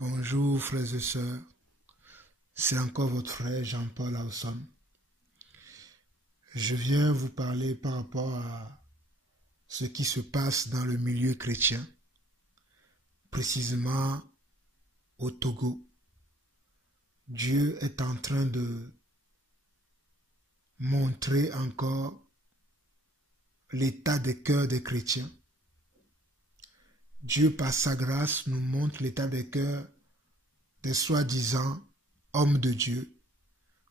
Bonjour frères et sœurs, c'est encore votre frère Jean-Paul Awson. Je viens vous parler par rapport à ce qui se passe dans le milieu chrétien, précisément au Togo. Dieu est en train de montrer encore l'état des cœurs des chrétiens. Dieu, par sa grâce, nous montre l'état des cœurs des soi-disant hommes de Dieu,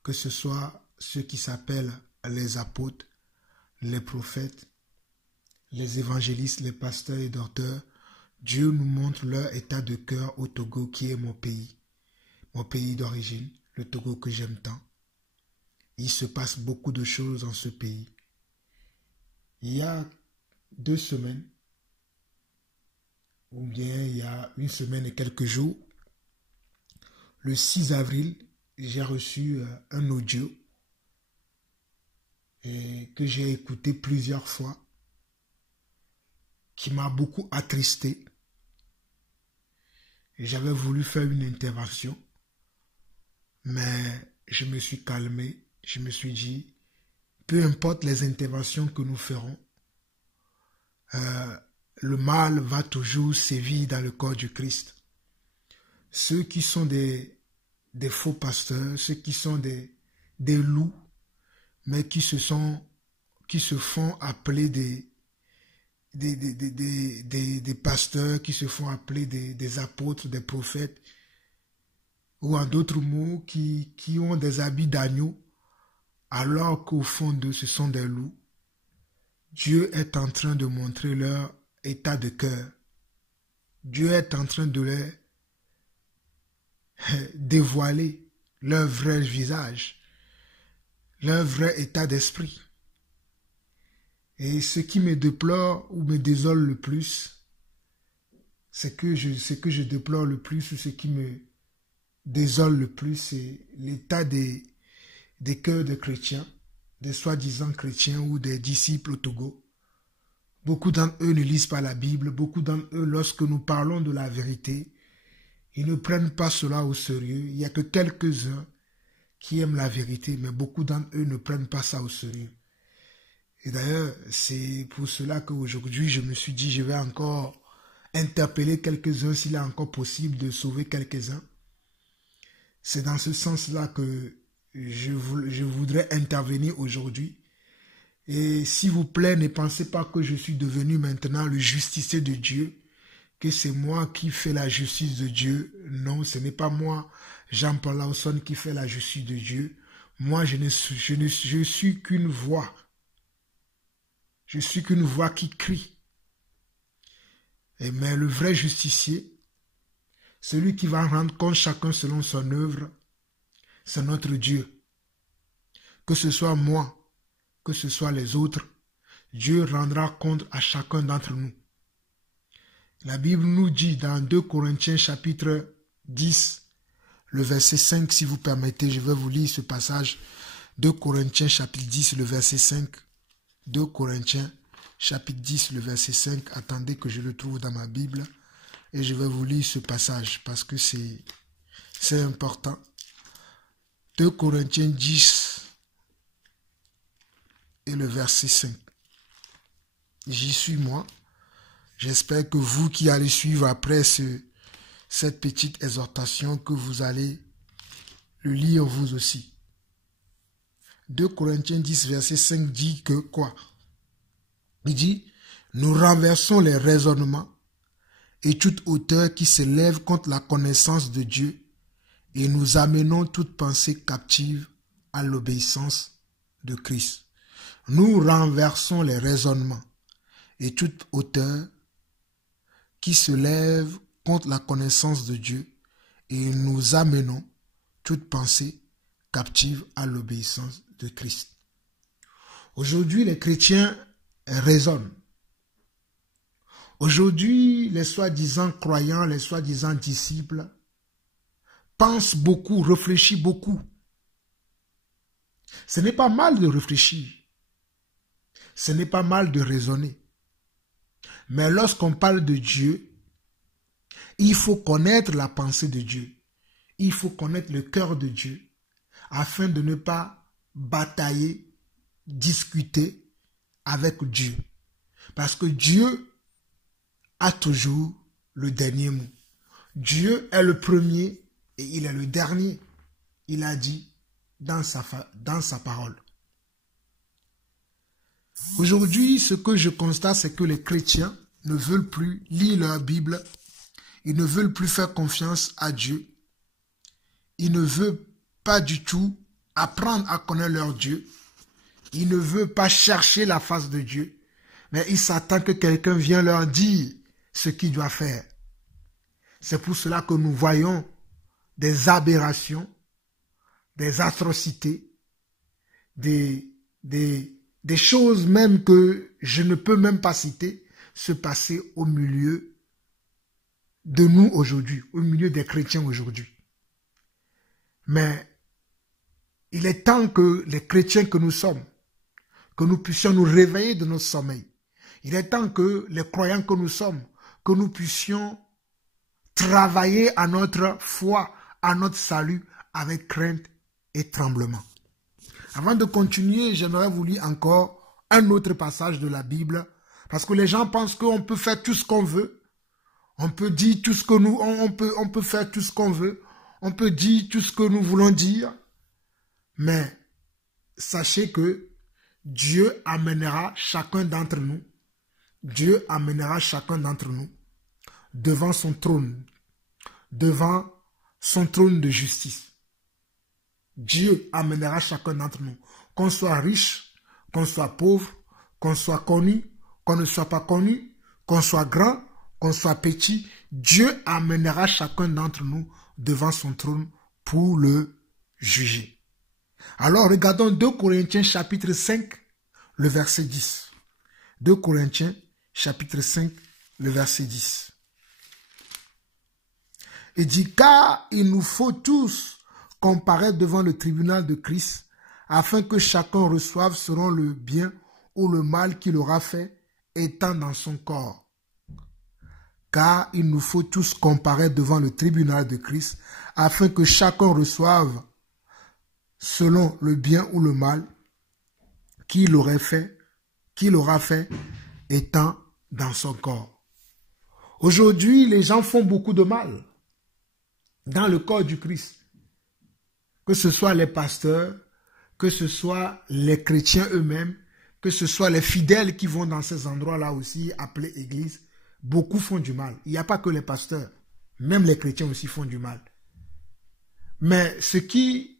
que ce soit ceux qui s'appellent les apôtres, les prophètes, les évangélistes, les pasteurs et docteurs. Dieu nous montre leur état de cœur au Togo, qui est mon pays d'origine, le Togo que j'aime tant. Il se passe beaucoup de choses dans ce pays. Il y a 2 semaines, ou bien il y a 1 semaine et quelques jours, le 6 avril, j'ai reçu un audio que j'ai écouté plusieurs fois, qui m'a beaucoup attristé. J'avais voulu faire une intervention, mais je me suis calmé. Je me suis dit, peu importe les interventions que nous ferons, le mal va toujours sévir dans le corps du Christ. Ceux qui sont des faux pasteurs, ceux qui sont des loups, mais qui se font appeler des pasteurs, qui se font appeler des apôtres, des prophètes, ou en d'autres mots, qui ont des habits d'agneau, alors qu'au fond d'eux, ce sont des loups. Dieu est en train de montrer leur état de cœur. Dieu est en train de leur dévoiler leur vrai visage, leur vrai état d'esprit. Et ce qui me déplore ou me désole le plus, ce que je déplore le plus, ou ce qui me désole le plus, c'est l'état des cœurs de chrétiens, des soi-disant chrétiens ou des disciples au Togo. Beaucoup d'entre eux ne lisent pas la Bible, beaucoup d'entre eux, lorsque nous parlons de la vérité, ils ne prennent pas cela au sérieux. Il n'y a que quelques-uns qui aiment la vérité, mais beaucoup d'entre eux ne prennent pas ça au sérieux. Et d'ailleurs, c'est pour cela qu'aujourd'hui, je me suis dit, je vais encore interpeller quelques-uns s'il est encore possible de sauver quelques-uns. C'est dans ce sens-là que je voudrais intervenir aujourd'hui. Et s'il vous plaît, ne pensez pas que je suis devenu maintenant le justicier de Dieu, que c'est moi qui fais la justice de Dieu. Non, ce n'est pas moi, Jean-Paul Awson, qui fait la justice de Dieu. Moi, je suis qu'une voix. Je suis qu'une voix qui crie. Mais le vrai justicier, celui qui va rendre compte chacun selon son œuvre, c'est notre Dieu. Que ce soit moi, que ce soit les autres, Dieu rendra compte à chacun d'entre nous. La Bible nous dit dans 2 Corinthiens chapitre 10, le verset 5, si vous permettez, je vais vous lire ce passage. 2 Corinthiens chapitre 10, le verset 5. 2 Corinthiens chapitre 10, le verset 5. Attendez que je le trouve dans ma Bible. Et je vais vous lire ce passage parce que c'est important. 2 Corinthiens 10 et le verset 5. J'y suis moi. J'espère que vous qui allez suivre après cette petite exhortation, que vous allez le lire vous aussi. 2 Corinthiens 10, verset 5 dit que quoi? Il dit, nous renversons les raisonnements et toute hauteur qui s'élève contre la connaissance de Dieu et nous amenons toute pensée captive à l'obéissance de Christ. Nous renversons les raisonnements et toute hauteur qui se lève contre la connaissance de Dieu et nous amenons toute pensée captive à l'obéissance de Christ. Aujourd'hui, les chrétiens raisonnent. Aujourd'hui, les soi-disant croyants, les soi-disant disciples pensent beaucoup, réfléchissent beaucoup. Ce n'est pas mal de réfléchir. Ce n'est pas mal de raisonner. Mais lorsqu'on parle de Dieu, Il faut connaître la pensée de Dieu. Il faut connaître le cœur de Dieu afin de ne pas batailler, discuter avec Dieu. Parce que Dieu a toujours le dernier mot. Dieu est le premier et il est le dernier. Il a dit dans sa parole. Aujourd'hui, ce que je constate, c'est que les chrétiens ne veulent plus lire leur Bible. Ils ne veulent plus faire confiance à Dieu. Ils ne veulent pas du tout apprendre à connaître leur Dieu. Ils ne veulent pas chercher la face de Dieu. Mais ils s'attendent que quelqu'un vienne leur dire ce qu'ils doivent faire. C'est pour cela que nous voyons des aberrations, des atrocités, des choses même que je ne peux même pas citer se passer au milieu de nous aujourd'hui, au milieu des chrétiens aujourd'hui. Mais il est temps que les chrétiens que nous sommes, que nous puissions nous réveiller de notre sommeil. Il est temps que les croyants que nous sommes, que nous puissions travailler à notre foi, à notre salut avec crainte et tremblement. Avant de continuer, j'aimerais vous lire encore un autre passage de la Bible, parce que les gens pensent qu'on peut faire tout ce qu'on veut. On peut dire tout ce que nous, on peut faire tout ce qu'on veut. On peut dire tout ce que nous voulons dire. Mais sachez que Dieu amènera chacun d'entre nous. Dieu amènera chacun d'entre nous devant son trône de justice. Dieu amènera chacun d'entre nous, qu'on soit riche, qu'on soit pauvre, qu'on soit connu, qu'on ne soit pas connu, qu'on soit grand, qu'on soit petit. Dieu amènera chacun d'entre nous devant son trône pour le juger. Alors regardons 2 Corinthiens chapitre 5, le verset 10. 2 Corinthiens chapitre 5, le verset 10. Il dit, car il nous faut tous comparaître devant le tribunal de Christ, afin que chacun reçoive selon le bien ou le mal qu'il aura fait, étant dans son corps. Car il nous faut tous comparaître devant le tribunal de Christ, afin que chacun reçoive selon le bien ou le mal qu'il aura fait, étant dans son corps. Aujourd'hui, les gens font beaucoup de mal dans le corps du Christ. Que ce soit les pasteurs, que ce soit les chrétiens eux-mêmes, que ce soit les fidèles qui vont dans ces endroits-là aussi, appelés églises, beaucoup font du mal. Il n'y a pas que les pasteurs, même les chrétiens aussi font du mal. Mais ce qui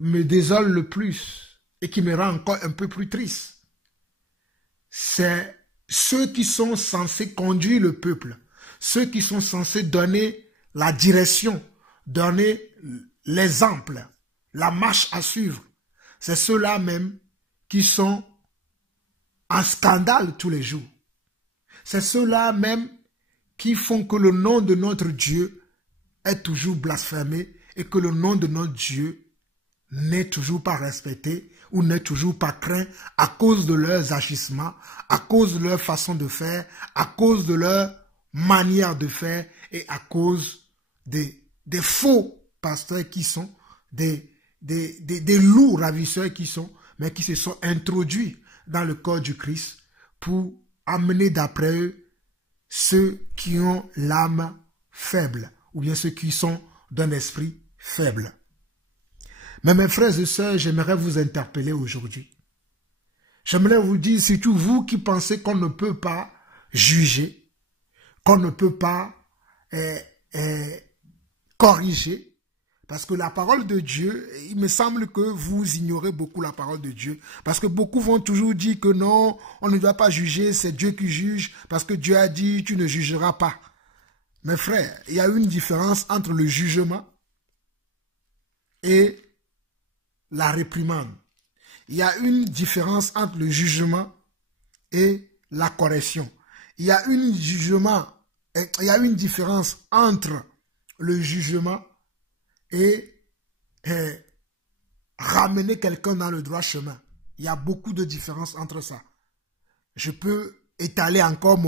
me désole le plus et qui me rend encore un peu plus triste, c'est ceux qui sont censés conduire le peuple, ceux qui sont censés donner la direction, donner l'exemple, la marche à suivre. C'est ceux-là même qui sont en scandale tous les jours. C'est ceux-là même qui font que le nom de notre Dieu est toujours blasphémé et que le nom de notre Dieu n'est toujours pas respecté ou n'est toujours pas craint à cause de leurs agissements, à cause de leur façon de faire, à cause de leur manière de faire et à cause des faux pasteurs qui sont, des loups ravisseurs qui sont, mais qui se sont introduits dans le corps du Christ pour amener d'après eux ceux qui ont l'âme faible ou bien ceux qui sont d'un esprit faible. Mais mes frères et sœurs, j'aimerais vous interpeller aujourd'hui. J'aimerais vous dire, surtout vous qui pensez qu'on ne peut pas juger, qu'on ne peut pas corriger, parce que la parole de Dieu, il me semble que vous ignorez beaucoup la parole de Dieu, parce que beaucoup vont toujours dire que non, on ne doit pas juger, c'est Dieu qui juge, parce que Dieu a dit, tu ne jugeras pas. Mes frères, il y a une différence entre le jugement et la réprimande. Il y a une différence entre le jugement et la correction. Il y a une différence entre le jugement et ramener quelqu'un dans le droit chemin. Il y a beaucoup de différences entre ça. Je peux étaler encore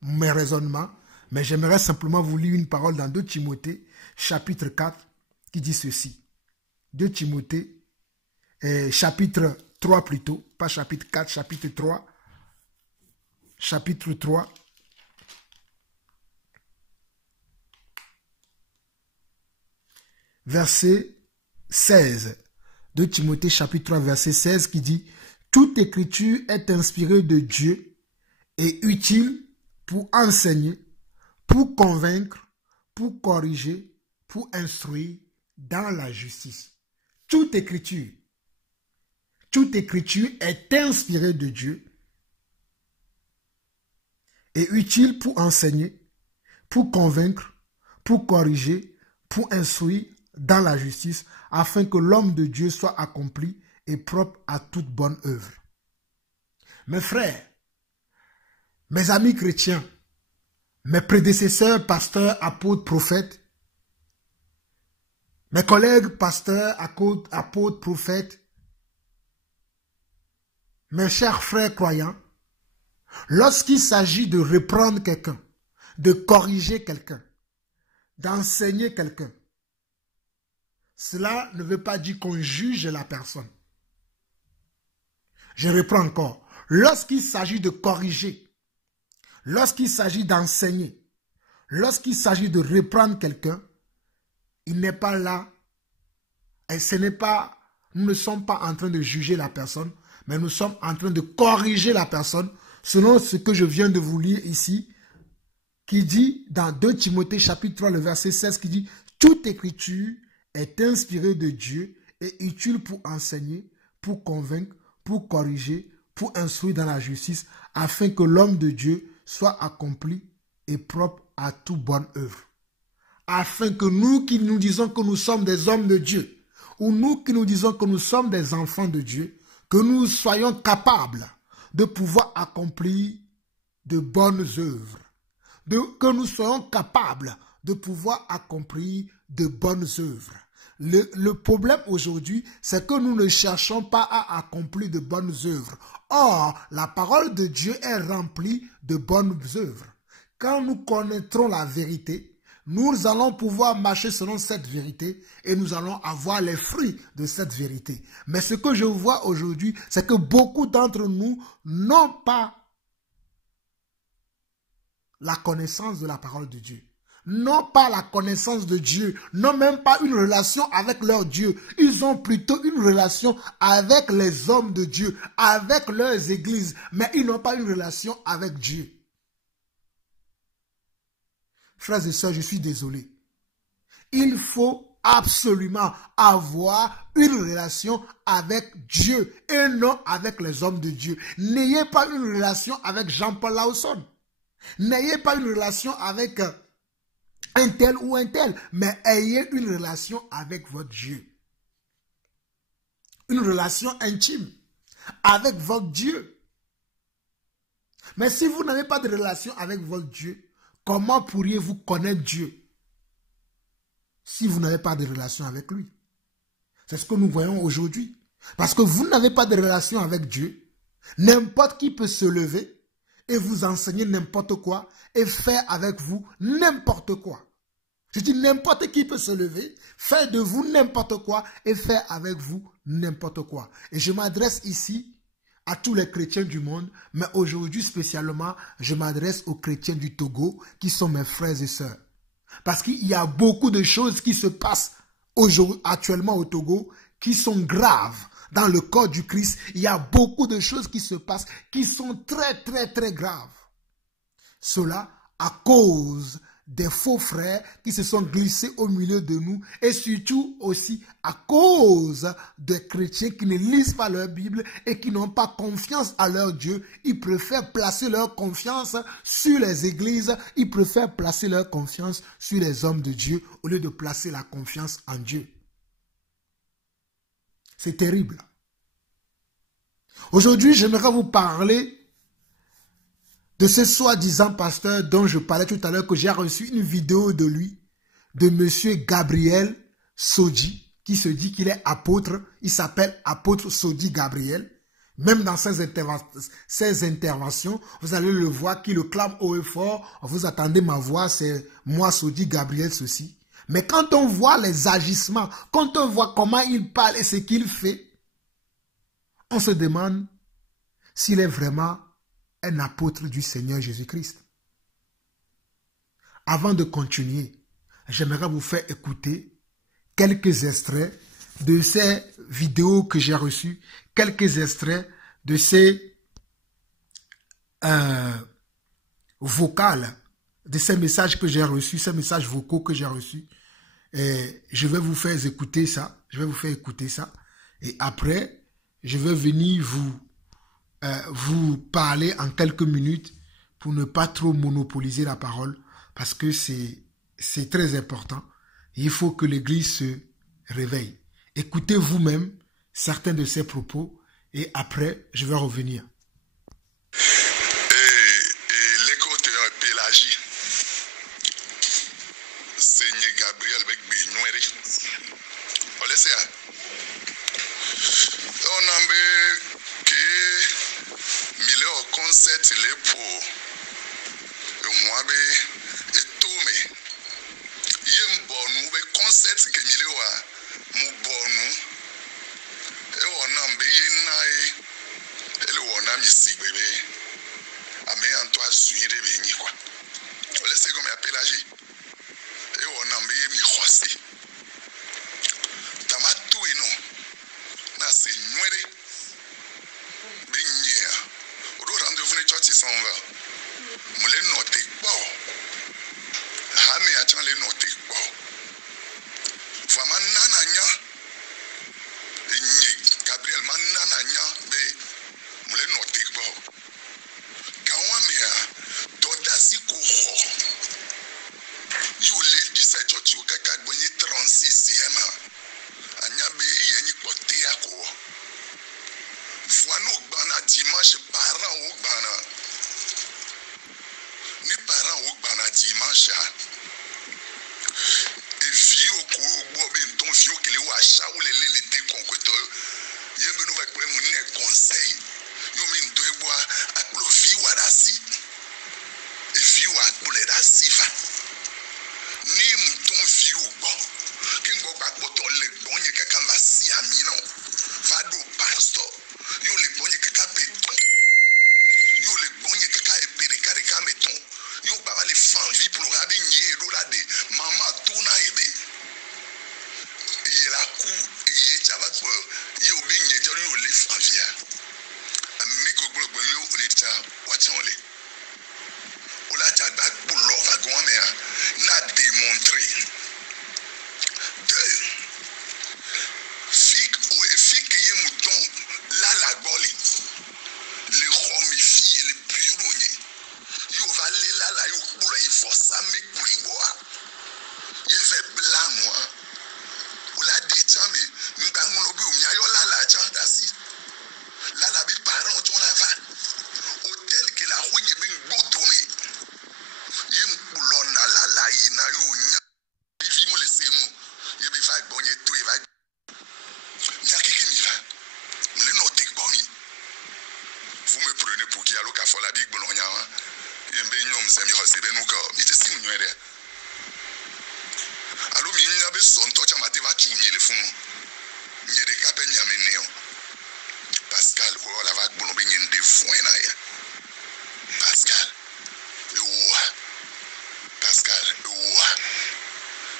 mes raisonnements, Mais j'aimerais simplement vous lire une parole dans 2 Timothée, chapitre 4, qui dit ceci. 2 Timothée, chapitre 3 plutôt, pas chapitre 4, chapitre 3. Chapitre 3. Verset 16. 2 Timothée, chapitre 3, verset 16, qui dit « Toute écriture est inspirée de Dieu et utile pour enseigner, pour convaincre, pour corriger, pour instruire dans la justice. » Toute écriture est inspirée de Dieu et utile pour enseigner, pour convaincre, pour corriger, pour instruire dans la justice, afin que l'homme de Dieu soit accompli et propre à toute bonne œuvre. Mes frères, mes amis chrétiens, mes prédécesseurs, pasteurs, apôtres, prophètes, mes collègues, pasteurs, apôtres, prophètes, mes chers frères croyants, lorsqu'il s'agit de reprendre quelqu'un, de corriger quelqu'un, d'enseigner quelqu'un, cela ne veut pas dire qu'on juge la personne. Je reprends encore. Lorsqu'il s'agit de corriger, lorsqu'il s'agit d'enseigner, lorsqu'il s'agit de reprendre quelqu'un, il n'est pas là, et nous ne sommes pas en train de juger la personne, mais nous sommes en train de corriger la personne, selon ce que je viens de vous lire ici, qui dit dans 2 Timothée chapitre 3, le verset 16, qui dit « Toute écriture est inspirée de Dieu et utile pour enseigner, pour convaincre, pour corriger, pour instruire dans la justice, afin que l'homme de Dieu soit accompli et propre à toute bonne œuvre. » Afin que nous qui nous disons que nous sommes des hommes de Dieu, ou nous qui nous disons que nous sommes des enfants de Dieu, que nous soyons capables de pouvoir accomplir de bonnes œuvres, que nous soyons capables de pouvoir accomplir de bonnes œuvres. Le problème aujourd'hui, c'est que nous ne cherchons pas à accomplir de bonnes œuvres. Or, la parole de Dieu est remplie de bonnes œuvres. Quand nous connaîtrons la vérité, nous allons pouvoir marcher selon cette vérité et nous allons avoir les fruits de cette vérité. Mais ce que je vois aujourd'hui, c'est que beaucoup d'entre nous n'ont pas la connaissance de la parole de Dieu. N'ont pas la connaissance de Dieu, n'ont même pas une relation avec leur Dieu. Ils ont plutôt une relation avec les hommes de Dieu, avec leurs églises, mais ils n'ont pas une relation avec Dieu. Frères et sœurs, je suis désolé. Il faut absolument avoir une relation avec Dieu et non avec les hommes de Dieu. N'ayez pas une relation avec Jean-Paul Lawson. N'ayez pas une relation avec un tel ou un tel, mais ayez une relation avec votre Dieu. Une relation intime avec votre Dieu. Mais si vous n'avez pas de relation avec votre Dieu, comment pourriez-vous connaître Dieu si vous n'avez pas de relation avec lui? C'est ce que nous voyons aujourd'hui. Parce que vous n'avez pas de relation avec Dieu, n'importe qui peut se lever et vous enseigner n'importe quoi et faire avec vous n'importe quoi. Je dis n'importe qui peut se lever, faire de vous n'importe quoi et faire avec vous n'importe quoi. Et je m'adresse ici à tous les chrétiens du monde, mais aujourd'hui spécialement, je m'adresse aux chrétiens du Togo qui sont mes frères et sœurs. Parce qu'il y a beaucoup de choses qui se passent actuellement au Togo qui sont graves. Dans le corps du Christ, il y a beaucoup de choses qui se passent qui sont très, très, très graves. Cela à cause des faux frères qui se sont glissés au milieu de nous et surtout aussi à cause des chrétiens qui ne lisent pas leur Bible et qui n'ont pas confiance à leur Dieu. Ils préfèrent placer leur confiance sur les églises, ils préfèrent placer leur confiance sur les hommes de Dieu au lieu de placer la confiance en Dieu. C'est terrible. Aujourd'hui, j'aimerais vous parler de ce soi-disant pasteur dont je parlais tout à l'heure, que j'ai reçu une vidéo de lui, de monsieur Gabriel Sodi, qui se dit qu'il est apôtre. Il s'appelle apôtre Sodi Gabriel. Même dans ces interventions, vous allez le voir qui le clame haut et fort. Vous attendez ma voix, c'est moi, Sodi Gabriel, ceci. Mais quand on voit les agissements, quand on voit comment il parle et ce qu'il fait, on se demande s'il est vraiment un apôtre du Seigneur Jésus-Christ. Avant de continuer, j'aimerais vous faire écouter quelques extraits de ces vidéos que j'ai reçues, quelques extraits de ces vocales, de ces messages que j'ai reçus, ces messages vocaux que j'ai reçus. Et je vais vous faire écouter ça. Et après, je vais venir vous parler en quelques minutes pour ne pas trop monopoliser la parole parce que c'est très important. Il faut que l'Église se réveille. Écoutez vous-même certains de ces propos et après, je vais revenir. L'écoute Pélagie, Seigneur Gabriel avec Benoueri. On laisse ça. On a que milieu au concert les pour moi et Tomé. Yem bonu be concert que milieu a mu bonu e on a yena ele on a misi bébé ame anto asuire be ni quoi. On laisse comme appelle agi e on a mi xosi tamatu eno na se nwere be nyia o do rendez-vous ne church s'en va mo le noter pas ha me a chan le noter pas vraiment nananya Gabriel man nananya be mo le noter pas kawa me a dodasi ko ho you le disa church o kaka gbonyi 36e anya be yeni pote ako voano gbana dimanche parents o gbana ni parents o gbana dimanche e viu ko gbo be nton viu kele wa shawo le te konkoto ye be no va pe mu ni conseil yo mi ndo egbo aklo viu ada si e viu aklo le da siva ni mton viu gbo kin gbo gba poto le gbon ye kaka ma si ami no va do pastor yo le gbon ye kaka beton yo le gbon ye kaka e pere kare ka meton yo baba le fan vie pour rabi nye do la de mama tuna ebe ye la ku ye jaba ko yo be nye jori yo le fan via mi ko gbogbo yo le ta wa chan le o la ja gba po lo va go me na démontrer deux fik ye mouton la goli le romifi le bureau ni yo va le la yo pour il faut ça me bois ye fait blanc moi o la de chamé ngba ngono bi o mi ayo la chan dasi la bi parent ton la va hôtel que la rue ni bi gbodomi yim kulona la ina yo nya vi mo le semu ye bi va gbonye to e va nya kiki mi va le note gbomi vous me prenez pour qui allo ka fola bi gbolonya wa yim be nyom se mi hose be nuka mi te sim nwere allo mi nya be son to cha mate va chunyi le fun nyere ka pe nya me neo Pascal o la va gbolo be nyende fun na ya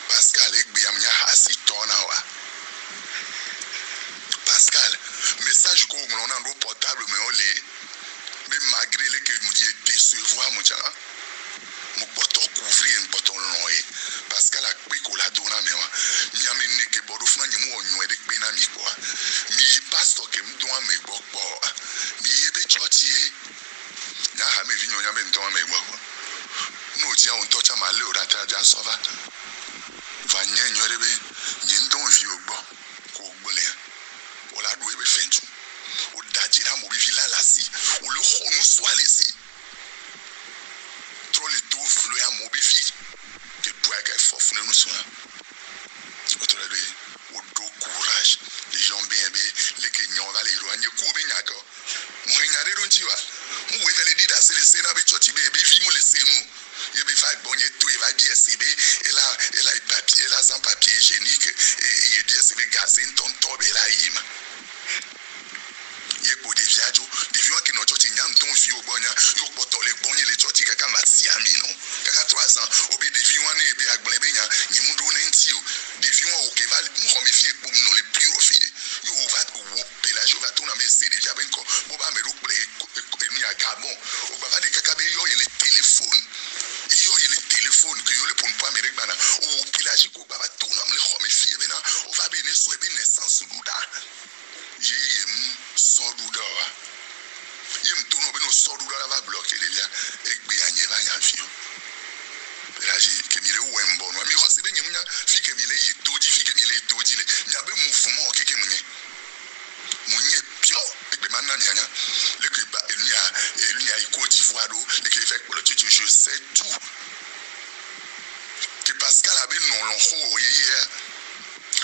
Pascal egbe am nya hasi tona wa Pascal message ko ngolo na ndo portable me ole mais malgré les que me dit décevoir mon cha mo poto couvrir en poto loye Pascal a pe ko la dona me wa mi amene ke bodo funa nyi mo onyo e de pe na mi ko mi pastor ke mdo am me gbo po mi ebe church ye na ha me vinyo nya me ndo am me gbo no ji on to cha ma le ora ta ja so va nye nyorebe nye ndon vi ogbo ko gbole o la do ebe fentu o dajira mo bi vila la si o le khonu swale si trop le do flo ya mo bi vi que doit que fofune nous so o to le o do courage les gens bien les que nyon va les roanye ko be nyako devi wan e be agble be nya ni mu do nenti o devi wan o ke va mu ho me fie pom no le pure fie yo va wo pelage va tona me se deja ben ko bo ba me ro ple ni agabon o ba va de kaka be yo le téléphone yo le téléphone que yo le pon pas me regbana o pelage ko ba tona me le ho me fie be na o va be ne so e be naissance duda yem so duda wa yem tono be no so duda va bloquer les liens e gbe anye va yan fio pelage ke mi le wembo no mi ho se be nyunya fi ke mi le yitoji fi ke mi le yitoji le nya be mouvement ke ke munye pio e be manna nya le ke ba elunya iko d'Ivoire do le ke fait pour le titre je sais tout que Pascal a ben non lon ho hier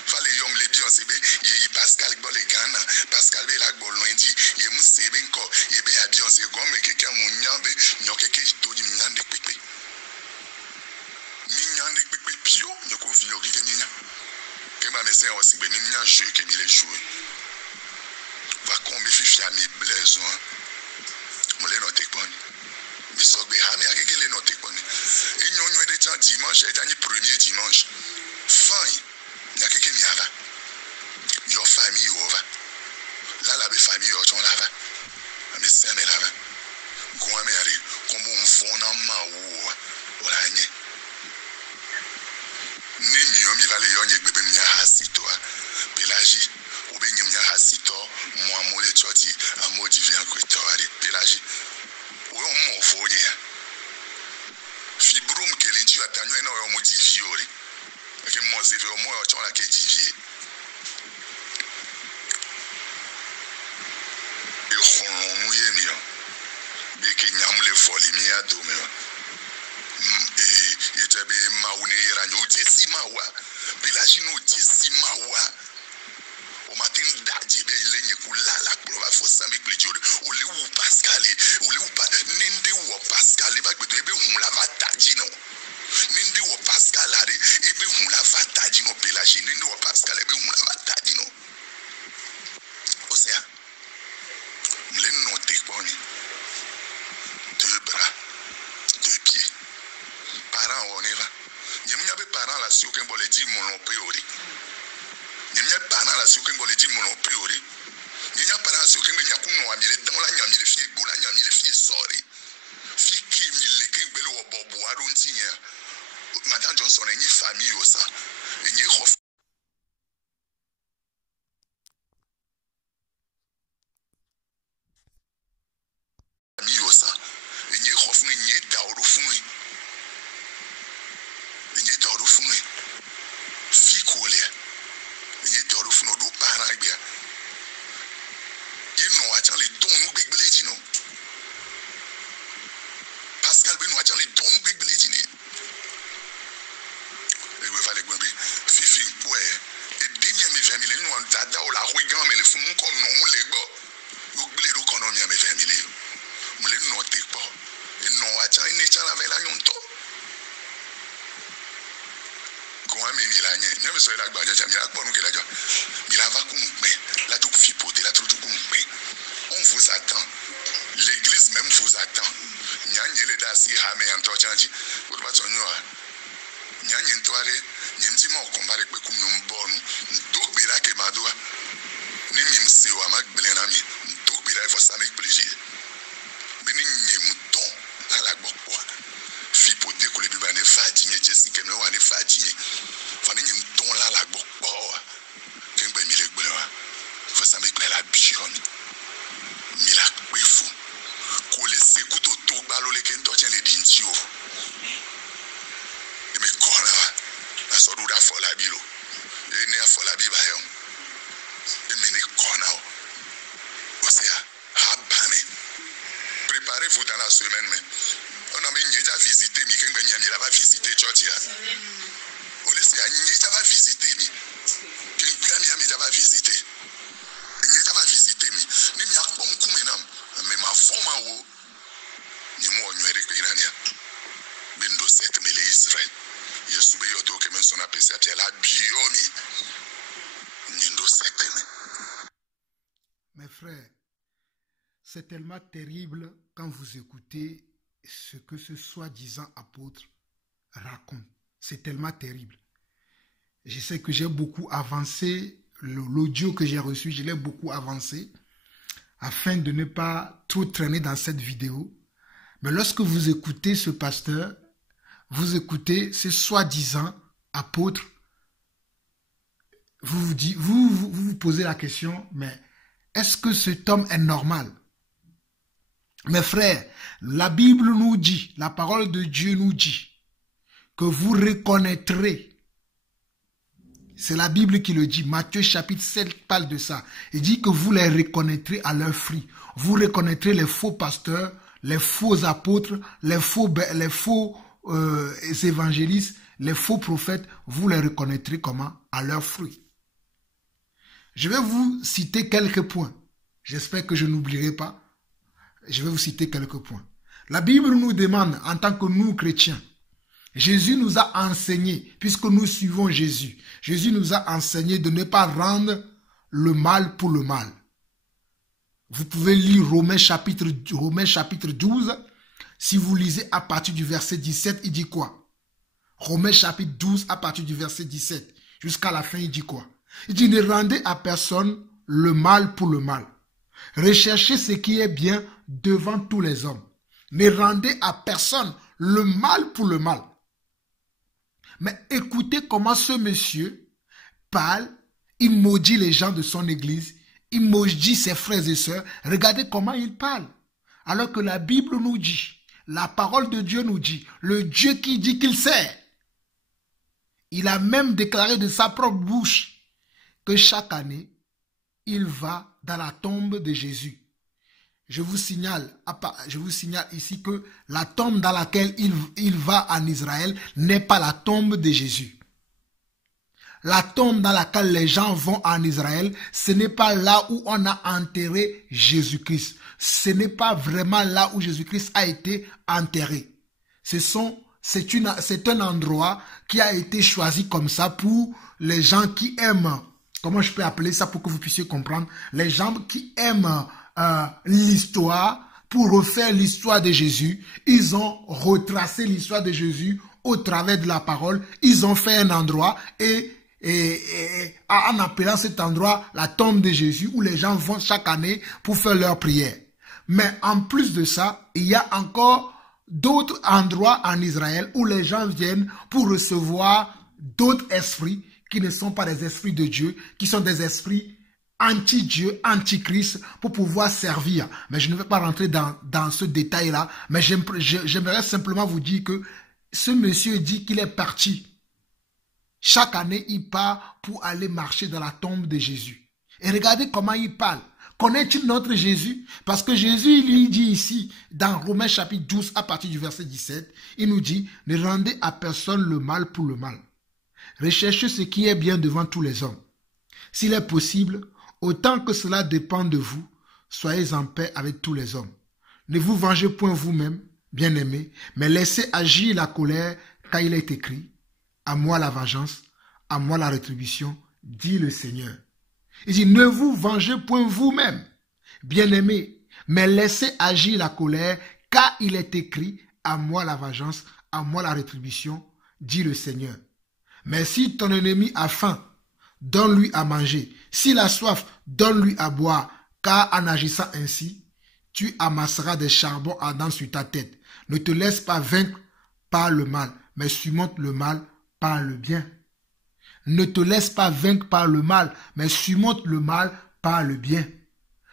fallait yom le bien c'est be yi Pascal bo le Ghana Pascal be la bo lundi ye mu se be nko ye be bien c'est gomme keke munya be nyoke ke itoji nyande pepe minyande pepe pio nyoko vinyo ke minya ke ma me se o si be minya jeu ke mi le jouer va combler fifi ami blaise mo le note pon mi so be ha me akeke le note pon e nyonyo de chan dimanche e dernier premier dimanche fin ya keke mi ava your famille over la be famille o chon lava ame se me lava go me ari como un fona ma wo ora nye ni mi vale yo nye gbebe mi ha sito Pélagie ou be nyem ya ha sito mo mo le choti amo divin ko tawari Pélagie o mo fo nye fibrum ke le tu atanyo na o mo diviori ke mo zeve o mo o chon la ke divie e khon mu ye mi be ke nyam le voli mi ado me e je be ma une ira nyu je si ma wa Pélagie no je si ma wa o matin daji be le nye kula la prova fo sami plejor o le wu Pascal o le wu pa ninde wo Pascal ba gbedo e be hun la va daji no ninde wo Pascal are e be hun la va daji no Pélagie ninde wo Pascal e be hun la va daji no o sea le note poni deux bras deux pieds parents on est là nyemnya be parents la si aucun bolé di mon priori nyemnya parents la si aucun bolé di mon priori nyemnya parents si aucun nya kuno amile dan la nya amile fie gbola nya amile fie sorry fi ki mi le ken gbele wo bobo adon tinya madame Johnson enyi famille o sa enyi ho famille o sa enyi ho fun enyi daoro fun enyi daoro fun fi kole enyi daoro fun do parents gbe no achan le don nu gbegbele ji no Pascal be no achan le don nu gbegbele ji ni e we va le gbe fifi po e demi me famille nu on dada o la hui gan me le fun ko no mu le gbo yo gbele do ko no mi me famille mu le no te po e no achan ni chan la ve la yonto ko mi la nye ne me so la gba je mi la po nu ke la jo mi la va ku npe la do fi po de la tru ku npe on vous attend l'église même vous attend nyanye le da si ha me yanto chanji ko ba so nyo nyanye ntware nyemti ma okombare pe ku mi mbonu do gbe la ke madoa ni mi msi wa magbele na mi do gbe la for sami plaisir be ni nyem ton la la gbogbo fi po de ko le bi ba ne fa jinye jesi ke me wa ne fa jinye fa ni nyem ton la la gbogbo ke ngbe mi le gbe wa for sami gbe la bion mi la pe fu ko le se ku to gba lo le ke nto chen le din ti o e me ko na so do da for la bi lo e ni for la bi ba yo e me ni ko na o sea ha ba me préparez-vous dans la semaine mais on a mis déjà visiter mi ke ngbe nya mi la va visiter church ya o le se a nyeta va visiter mi ke ngbe mi va visiter nyeta va visiter mi ni mi akpon ku me na me ma forma wo ni mo nywere pe irania bendo set me le Israël yesu be yodo ke men sona pesa pia la biomi ni ndo set me. Mes frères, c'est tellement terrible quand vous écoutez ce que ce soi-disant apôtre raconte. C'est tellement terrible. Je sais que j'ai beaucoup avancé, l'audio que j'ai reçu, je l'ai beaucoup avancé, afin de ne pas trop traîner dans cette vidéo. Mais lorsque vous écoutez ce pasteur, vous écoutez ce soi-disant apôtre, vous posez la question, mais est-ce que cet homme est normal? Mes frères, la Bible nous dit, la parole de Dieu nous dit, que vous reconnaîtrez. C'est la Bible qui le dit. Matthieu chapitre 7 parle de ça. Il dit que vous les reconnaîtrez à leurs fruits. Vous reconnaîtrez les faux pasteurs, les faux apôtres, les faux évangélistes, les faux prophètes. Vous les reconnaîtrez comment? À leurs fruits. Je vais vous citer quelques points. J'espère que je n'oublierai pas. Je vais vous citer quelques points. La Bible nous demande, en tant que nous chrétiens, Jésus nous a enseigné, puisque nous suivons Jésus, Jésus nous a enseigné de ne pas rendre le mal pour le mal. Vous pouvez lire Romains chapitre 12. Si vous lisez à partir du verset 17, il dit quoi? Romains chapitre 12 à partir du verset 17. Jusqu'à la fin, il dit quoi? Il dit, ne rendez à personne le mal pour le mal. Recherchez ce qui est bien devant tous les hommes. Ne rendez à personne le mal pour le mal. Mais écoutez comment ce monsieur parle, il maudit les gens de son église, il maudit ses frères et sœurs. Regardez comment il parle. Alors que la Bible nous dit, la parole de Dieu nous dit, le Dieu qui dit qu'il sait. Il a même déclaré de sa propre bouche que chaque année, il va dans la tombe de Jésus. Je vous signale ici que la tombe dans laquelle il va en Israël n'est pas la tombe de Jésus. La tombe dans laquelle les gens vont en Israël, ce n'est pas là où on a enterré Jésus-Christ. Ce n'est pas vraiment là où Jésus-Christ a été enterré. C'est un endroit qui a été choisi comme ça pour les gens qui aiment, comment je peux appeler ça pour que vous puissiez comprendre, les gens qui aiment l'histoire, pour refaire l'histoire de Jésus. Ils ont retracé l'histoire de Jésus au travers de la parole. Ils ont fait un endroit et en appelant cet endroit la tombe de Jésus, où les gens vont chaque année pour faire leur prière. Mais en plus de ça, il y a encore d'autres endroits en Israël où les gens viennent pour recevoir d'autres esprits qui ne sont pas des esprits de Dieu, qui sont des esprits anti-Dieu, anti-Christ, pour pouvoir servir. Mais je ne vais pas rentrer dans ce détail-là, mais j'aimerais simplement vous dire que ce monsieur dit qu'il est parti. Chaque année, il part pour aller marcher dans la tombe de Jésus. Et regardez comment il parle. Connaît-il notre Jésus? Parce que Jésus, il lui dit ici, dans Romains chapitre 12, à partir du verset 17, il nous dit, ne rendez à personne le mal pour le mal. Recherchez ce qui est bien devant tous les hommes. S'il est possible, autant que cela dépend de vous, soyez en paix avec tous les hommes. Ne vous vengez point vous-même, bien-aimés, mais laissez agir la colère, car il est écrit, à moi la vengeance, à moi la rétribution, dit le Seigneur. Il dit, ne vous vengez point vous-même, bien-aimés, mais laissez agir la colère, car il est écrit, à moi la vengeance, à moi la rétribution, dit le Seigneur. Mais si ton ennemi a faim, donne-lui à manger. S'il a soif, donne-lui à boire, car en agissant ainsi, tu amasseras des charbons ardents sur ta tête. Ne te laisse pas vaincre par le mal, mais surmonte le mal par le bien. Ne te laisse pas vaincre par le mal, mais surmonte le mal par le bien.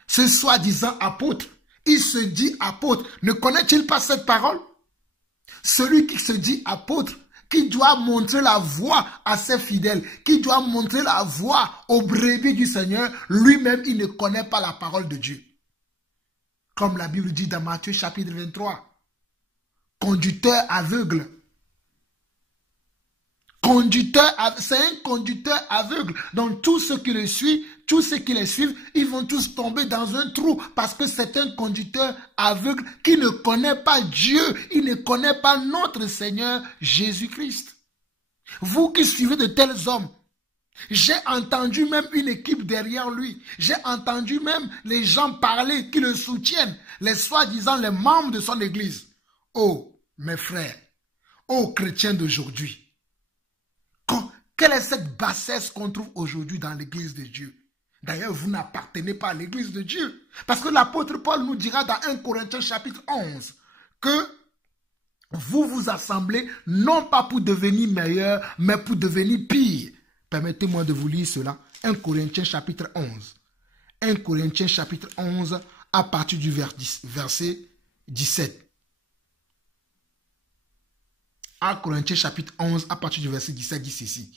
Ce soi-disant apôtre, il se dit apôtre. Ne connaît-il pas cette parole? Celui qui se dit apôtre, qui doit montrer la voie à ses fidèles, qui doit montrer la voie aux brebis du Seigneur, lui-même, il ne connaît pas la parole de Dieu. Comme la Bible dit dans Matthieu chapitre 23, conducteur aveugle. C'est un conducteur aveugle. Donc tous ceux qui le suivent, ils vont tous tomber dans un trou parce que c'est un conducteur aveugle qui ne connaît pas Dieu, il ne connaît pas notre Seigneur Jésus-Christ. Vous qui suivez de tels hommes, j'ai entendu même une équipe derrière lui, j'ai entendu même les gens parler qui le soutiennent, les soi-disant les membres de son église. Oh, mes frères, aux chrétiens d'aujourd'hui. Quelle est cette bassesse qu'on trouve aujourd'hui dans l'église de Dieu? D'ailleurs, vous n'appartenez pas à l'église de Dieu. Parce que l'apôtre Paul nous dira dans 1 Corinthiens chapitre 11 que vous vous assemblez non pas pour devenir meilleur, mais pour devenir pire. Permettez-moi de vous lire cela. 1 Corinthiens chapitre 11. 1 Corinthiens chapitre 11 à partir du verset 17. 1 Corinthiens chapitre 11 à partir du verset 17 dit ceci.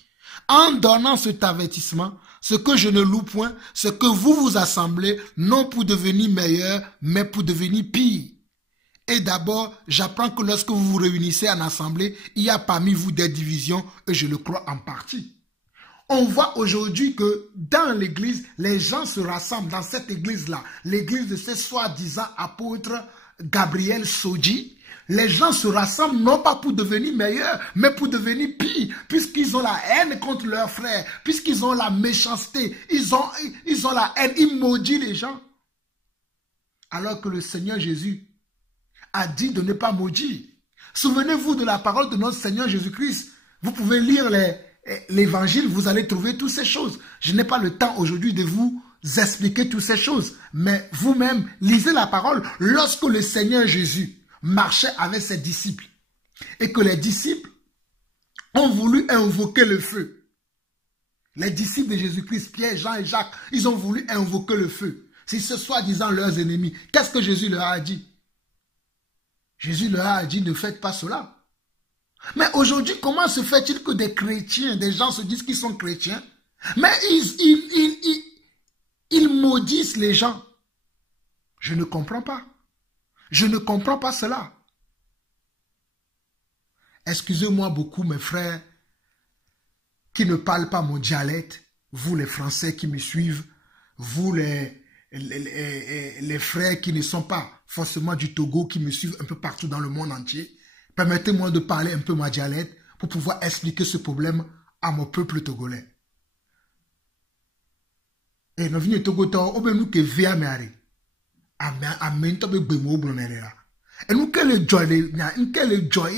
En donnant cet avertissement, ce que je ne loue point, c'est que vous vous assemblez non pour devenir meilleur, mais pour devenir pire. Et d'abord, j'apprends que lorsque vous vous réunissez en assemblée, il y a parmi vous des divisions, et je le crois en partie. On voit aujourd'hui que dans l'église, les gens se rassemblent dans cette église-là, l'église de ces soi-disant apôtres Gabriel Sodji. Les gens se rassemblent non pas pour devenir meilleurs, mais pour devenir pires, puisqu'ils ont la haine contre leurs frères, puisqu'ils ont la méchanceté, ils ont la haine, ils maudissent les gens. Alors que le Seigneur Jésus a dit de ne pas maudire. Souvenez-vous de la parole de notre Seigneur Jésus-Christ. Vous pouvez lire l'évangile, vous allez trouver toutes ces choses. Je n'ai pas le temps aujourd'hui de vous expliquer toutes ces choses, mais vous-même, lisez la parole. Lorsque le Seigneur Jésus marchait avec ses disciples et que les disciples ont voulu invoquer le feu. Les disciples de Jésus-Christ, Pierre, Jean et Jacques, ils ont voulu invoquer le feu. C'est ce soi-disant leurs ennemis. Qu'est-ce que Jésus leur a dit? Jésus leur a dit, ne faites pas cela. Mais aujourd'hui, comment se fait-il que des chrétiens, des gens se disent qu'ils sont chrétiens, mais ils maudissent les gens? Je ne comprends pas. Je ne comprends pas cela. Excusez-moi beaucoup, mes frères, qui ne parlent pas mon dialecte, vous les Français qui me suivent, vous les frères qui ne sont pas forcément du Togo, qui me suivent un peu partout dans le monde entier. Permettez-moi de parler un peu mon dialecte pour pouvoir expliquer ce problème à mon peuple togolais. Et nous venons Togo, nous que via meare. Amen to be gbemo blonera. Et nous quel joy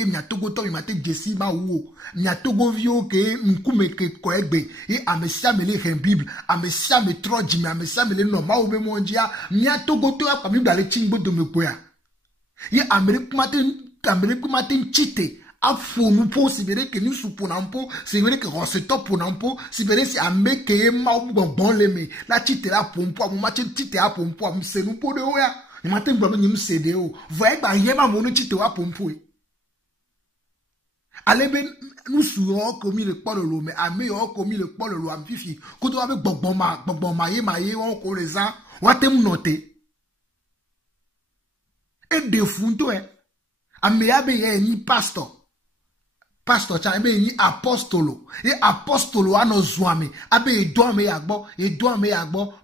mi atogo to mi mate jesi ma wo. Mi atogo vio ke nkume ke koegbe. E amesia me le Bible, amesia me troji me amesia me le normal o be mondia. Mi atogo to ya pa mi dale chingbo do me poya. E Amerique matin chite. Afo nous po sibere ke nous souponampo, sibere ke roseto ponampo, sibere si ame ke ma bon leme. La chite la pompo, mo matin chite a pompo, mo se nous po de oya. Ni matin blo ni msede o. Voyez ba yema mo no chite wa pompo e. Ale ben nous souo komi le polo lo, mais ame yo komi le polo lo am fifi. Ko to avec gbon ma ye on ko les ans, wa tem noter. Et de funto e. Ame ya be ye ni pastor. Pastor cha ebe ni apostolo. E apostolo ano zwame. Abe edouame yagbo.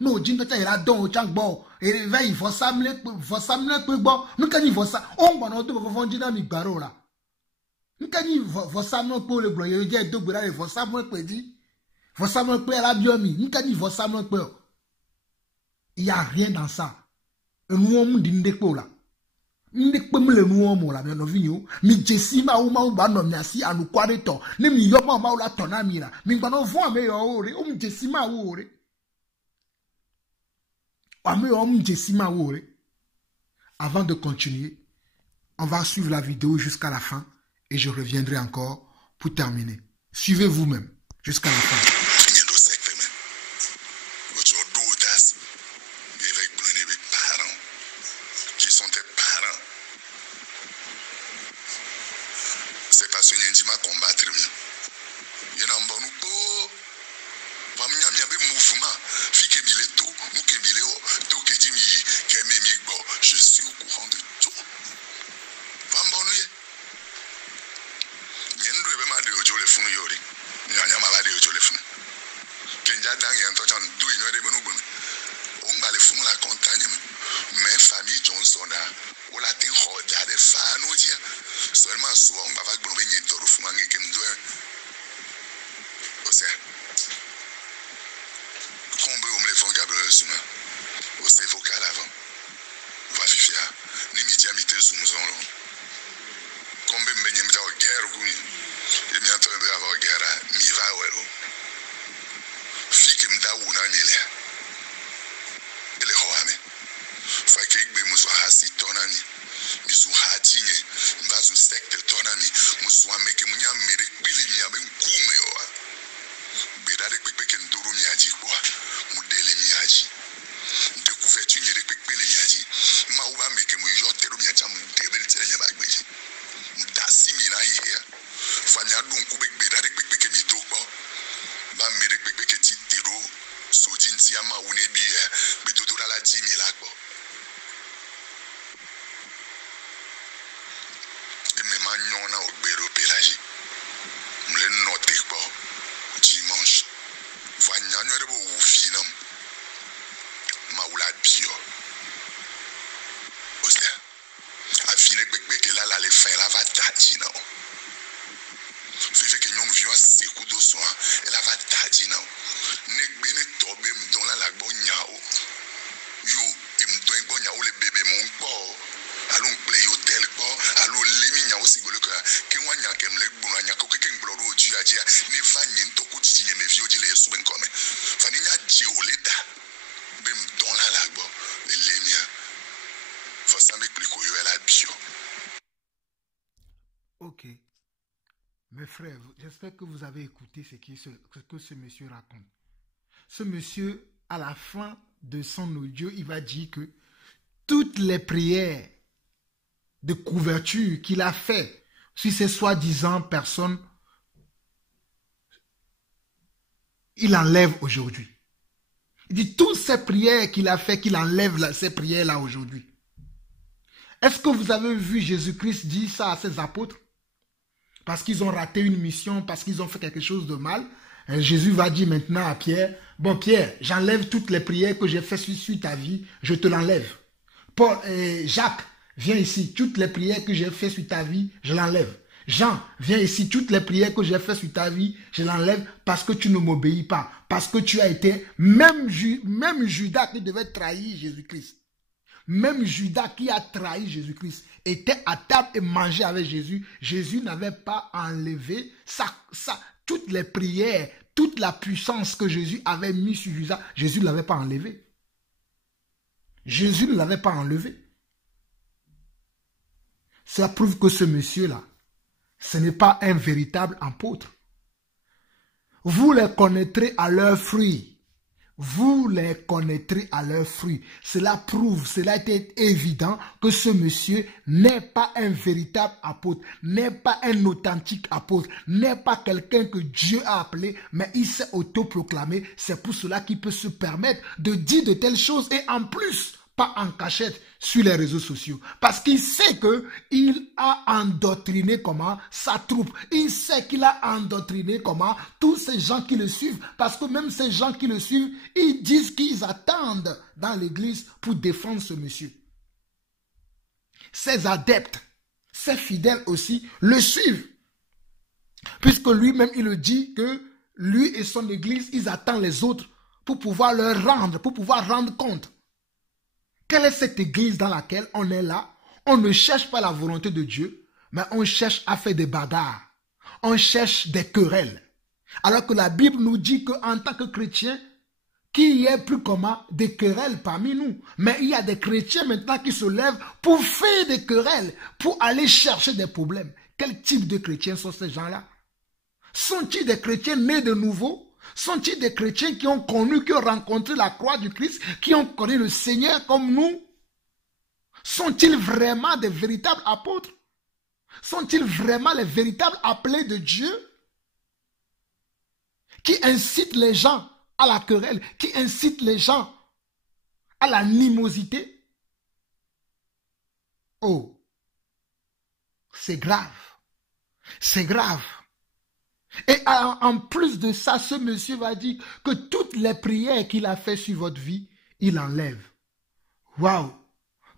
No jinto cha ila don o changbo. E veille for samle pe gbo. Nkani for sa. On gbono to for fonjina mi gbaro la. Nkani for samle pe le gbo ye je dogbera le for samle pe di. For samle pe la biomi. Nkani for samle pe. Il y a rien dans ça. Nous on dinde pe la. Ndek pemle nu omo la no vinyo mi jesima o ma ba no mi asi anu kwareto ne mi yo ma ba la tona mi la mi gba no fun ame yo ore o mi jesima wo ore ame yo mi jesima wo ore. Avant de continuer, on va suivre la vidéo jusqu'à la fin et je reviendrai encore pour terminer. Suivez vous-même jusqu'à la fin. comme ben ben yem dans guerre ou et mi entend de avoir guerre mi va ouais fi que m'da ou na ni le ele hoame fa que be muso hasi tonani misu hatinye mbazu secte tonani muso ameke munya mere bili mi abe nkume yo bedare pepe ke ndoro mi aji kwa mudele mi aji découverte ni pepe le yaji ma uba meke mu yotero mi aja mu debel tele ya bagbeji mudasi mi na here fanya dun ku be bedare pepe ke mi dokpo ba mere pepe ke ti tero sojin ti ama woni bi be dodora la ji mi la gbo ma nyona ogbero pelagie mle note ko dimanche va nyanwere bo ufinam ma ula bio osla afine pekpe ke la le fin la va taji na fife ke nyong viwa seku do so ela va taji na ne gbene tobe mdon la gbo nyao yo imdon gbo nyao le bebe mon po allons play hotel ko allo lemi nya osigolo ka ke wanya ke mle gbunu anya ko ke ngboro oju ajia ni fanyi ntoku tinye me vi ojile esu ben kome fani nya ji oleda be mdon la lagbo le lemia fa sambe kliko yo ela bio. Ok. Mes frères, j'espère que vous avez écouté ce que ce monsieur raconte. Ce monsieur, à la fin de son audio, il va dire que toutes les prières de couverture qu'il a fait sur ces soi-disant personnes, il enlève aujourd'hui. Il dit toutes ces prières qu'il a fait, qu'il enlève ces prières-là aujourd'hui. Est-ce que vous avez vu Jésus-Christ dire ça à ses apôtres? Parce qu'ils ont raté une mission, parce qu'ils ont fait quelque chose de mal. Et Jésus va dire maintenant à Pierre, bon Pierre, j'enlève toutes les prières que j'ai faites sur ta vie, je te l'enlève. Paul et Jacques, viens ici, toutes les prières que j'ai faites sur ta vie, je l'enlève. Jean, viens ici, toutes les prières que j'ai faites sur ta vie, je l'enlève parce que tu ne m'obéis pas. Parce que tu as été, même Judas qui devait trahir Jésus-Christ. Même Judas qui a trahi Jésus-Christ était à table et mangeait avec Jésus. Jésus n'avait pas enlevé toutes les prières, toute la puissance que Jésus avait mis sur Judas. Jésus ne l'avait pas enlevé. Jésus ne l'avait pas enlevé. Ça prouve que ce monsieur-là, ce n'est pas un véritable apôtre. Vous les connaîtrez à leurs fruits. Vous les connaîtrez à leurs fruits. Cela prouve, cela est évident que ce monsieur n'est pas un véritable apôtre, n'est pas un authentique apôtre, n'est pas quelqu'un que Dieu a appelé, mais il s'est autoproclamé. C'est pour cela qu'il peut se permettre de dire de telles choses et en plus, pas en cachette sur les réseaux sociaux. Parce qu'il sait qu'il a endoctriné comment sa troupe. Il sait qu'il a endoctriné comment tous ces gens qui le suivent. Parce que même ces gens qui le suivent, ils disent qu'ils attendent dans l'église pour défendre ce monsieur. Ses adeptes, ses fidèles aussi, le suivent. Puisque lui-même, il le dit que lui et son église, ils attendent les autres pour pouvoir leur rendre, pour pouvoir rendre compte. Quelle est cette église dans laquelle on est là? On ne cherche pas la volonté de Dieu, mais on cherche à faire des bagarres. On cherche des querelles. Alors que la Bible nous dit qu'en tant que chrétiens, qu'il y ait plus comment des querelles parmi nous. Mais il y a des chrétiens maintenant qui se lèvent pour faire des querelles, pour aller chercher des problèmes. Quel type de chrétiens sont ces gens-là? Sont-ils des chrétiens nés de nouveau? Sont-ils des chrétiens qui ont connu, qui ont rencontré la croix du Christ, qui ont connu le Seigneur comme nous? Sont-ils vraiment des véritables apôtres? Sont-ils vraiment les véritables appelés de Dieu? Qui incitent les gens à la querelle, qui incitent les gens à l'animosité? Oh, c'est grave. C'est grave. Et en plus de ça, ce monsieur va dire que toutes les prières qu'il a faites sur votre vie, il enlève. Waouh!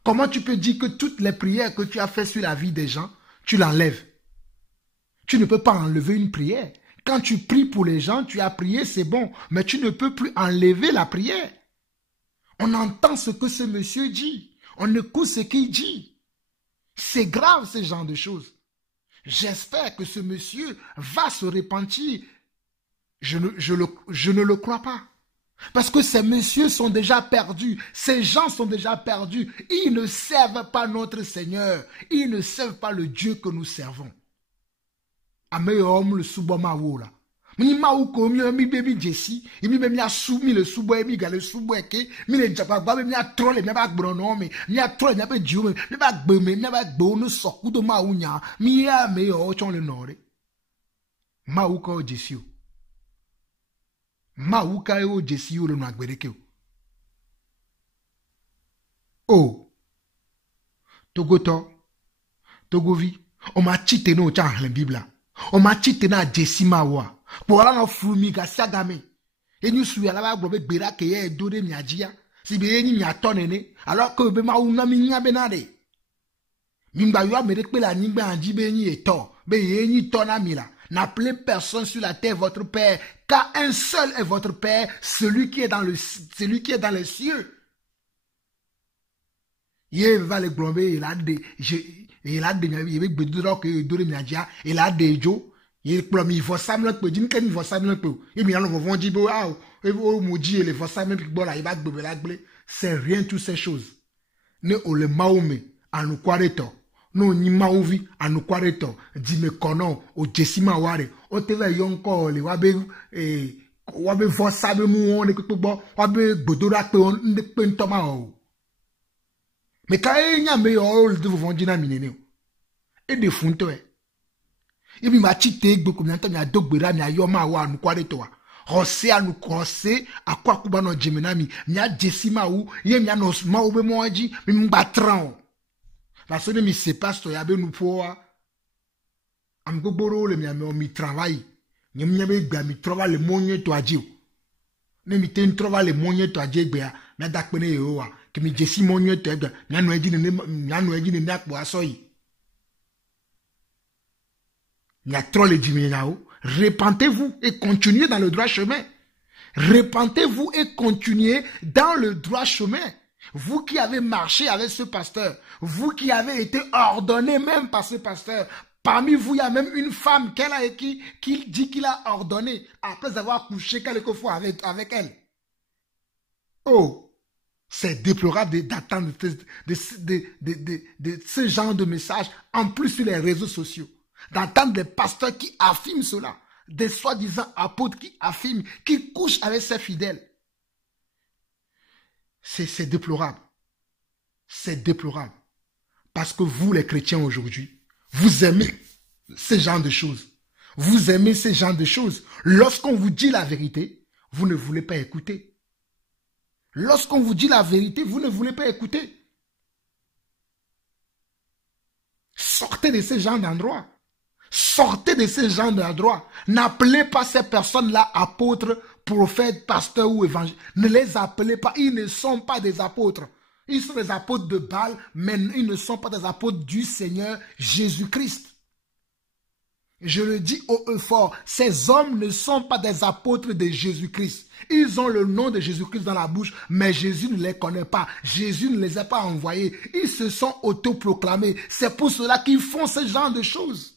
Comment tu peux dire que toutes les prières que tu as faites sur la vie des gens, tu l'enlèves? Tu ne peux pas enlever une prière. Quand tu pries pour les gens, tu as prié, c'est bon. Mais tu ne peux plus enlever la prière. On entend ce que ce monsieur dit. On écoute ce qu'il dit. C'est grave ce genre de choses. J'espère que ce monsieur va se repentir. Je ne le crois pas. Parce que ces messieurs sont déjà perdus. Ces gens sont déjà perdus. Ils ne servent pas notre Seigneur. Ils ne servent pas le Dieu que nous servons. Ameyo le suboma wola. Mi ma u ko mi baby Jesse, mi me mi asumi le subo mi gale subo eke, mi le japa ba mi a troll mi ba gbrono mi a troll mi ba jiu mi ba gbe mi ba gbo no soku do ma unya, mi ya me yo chon le nore. Ma u ko Jesse. Ma u ka yo Jesse le no agbereke. Oh. Togoto. Togovi, on m'a cheaté no cha la Bible. On m'a cheaté na Jesse ma wa. Pour la no flumi ga sagame. Et nous suis à la globe bera ke ye do de miajia. Si be ni mi atonene, alors que be ma una mi nya benade. Mimba yo me rekpe la ningba anji be ni eto. Be ye ni tona mila. N'appelez personne sur la terre votre père, car un seul est votre père, celui qui est dans les cieux. Il va le globe, il a des il a des jo. Il promis il faut ça me le dire qu'il faut ça me le il me l'on vont dire ah et au maudit il faut ça me bon là il va beber la blé c'est rien toutes ces choses ne o le maome à nous quareto no ni maovi à nous quareto dit me kono o jesima ware o te va yonko le wabe faut ça me mu on que bo wabe gbodora pe on de pe ntoma o mais quand il y a meilleur de vous vendre na minene et de funto et puis ma chite gbe ko mi anta mi adogbera mi ayoma wa anu kwareto wa hose anu kose akwa kuba no jemenami mi ajesima wu ye mi no ma obe moji mi mba tran la so de mi se pastor ya be nu po am gogboro le mi travail ni mi be gba mi trova le monye to aje o ne mi ten trova le monye to aje gbe ya na dakpene yo wa ke mi jesi monye to egba mi anu eji ne mi akpo asoyi. Repentez-vous et continuez dans le droit chemin. Repentez-vous et continuez dans le droit chemin. Vous qui avez marché avec ce pasteur, vous qui avez été ordonné même par ce pasteur, parmi vous, il y a même une femme qui dit qu'il a ordonné après avoir couché quelques fois avec elle. Oh, c'est déplorable d'attendre de ce genre de message, en plus sur les réseaux sociaux. D'entendre des pasteurs qui affirment cela, des soi-disant apôtres qui affirment, qui couchent avec ses fidèles. C'est déplorable. C'est déplorable. Parce que vous, les chrétiens aujourd'hui, vous aimez ce genre de choses. Vous aimez ce genre de choses. Lorsqu'on vous dit la vérité, vous ne voulez pas écouter. Lorsqu'on vous dit la vérité, vous ne voulez pas écouter. Sortez de ce genre d'endroit. Sortez de ce genre d'endroit. N'appelez pas ces personnes-là apôtres, prophètes, pasteurs ou évangélistes. Ne les appelez pas. Ils ne sont pas des apôtres. Ils sont des apôtres de Baal, mais ils ne sont pas des apôtres du Seigneur Jésus-Christ. Je le dis haut et fort, ces hommes ne sont pas des apôtres de Jésus-Christ. Ils ont le nom de Jésus-Christ dans la bouche, mais Jésus ne les connaît pas. Jésus ne les a pas envoyés. Ils se sont autoproclamés. C'est pour cela qu'ils font ce genre de choses.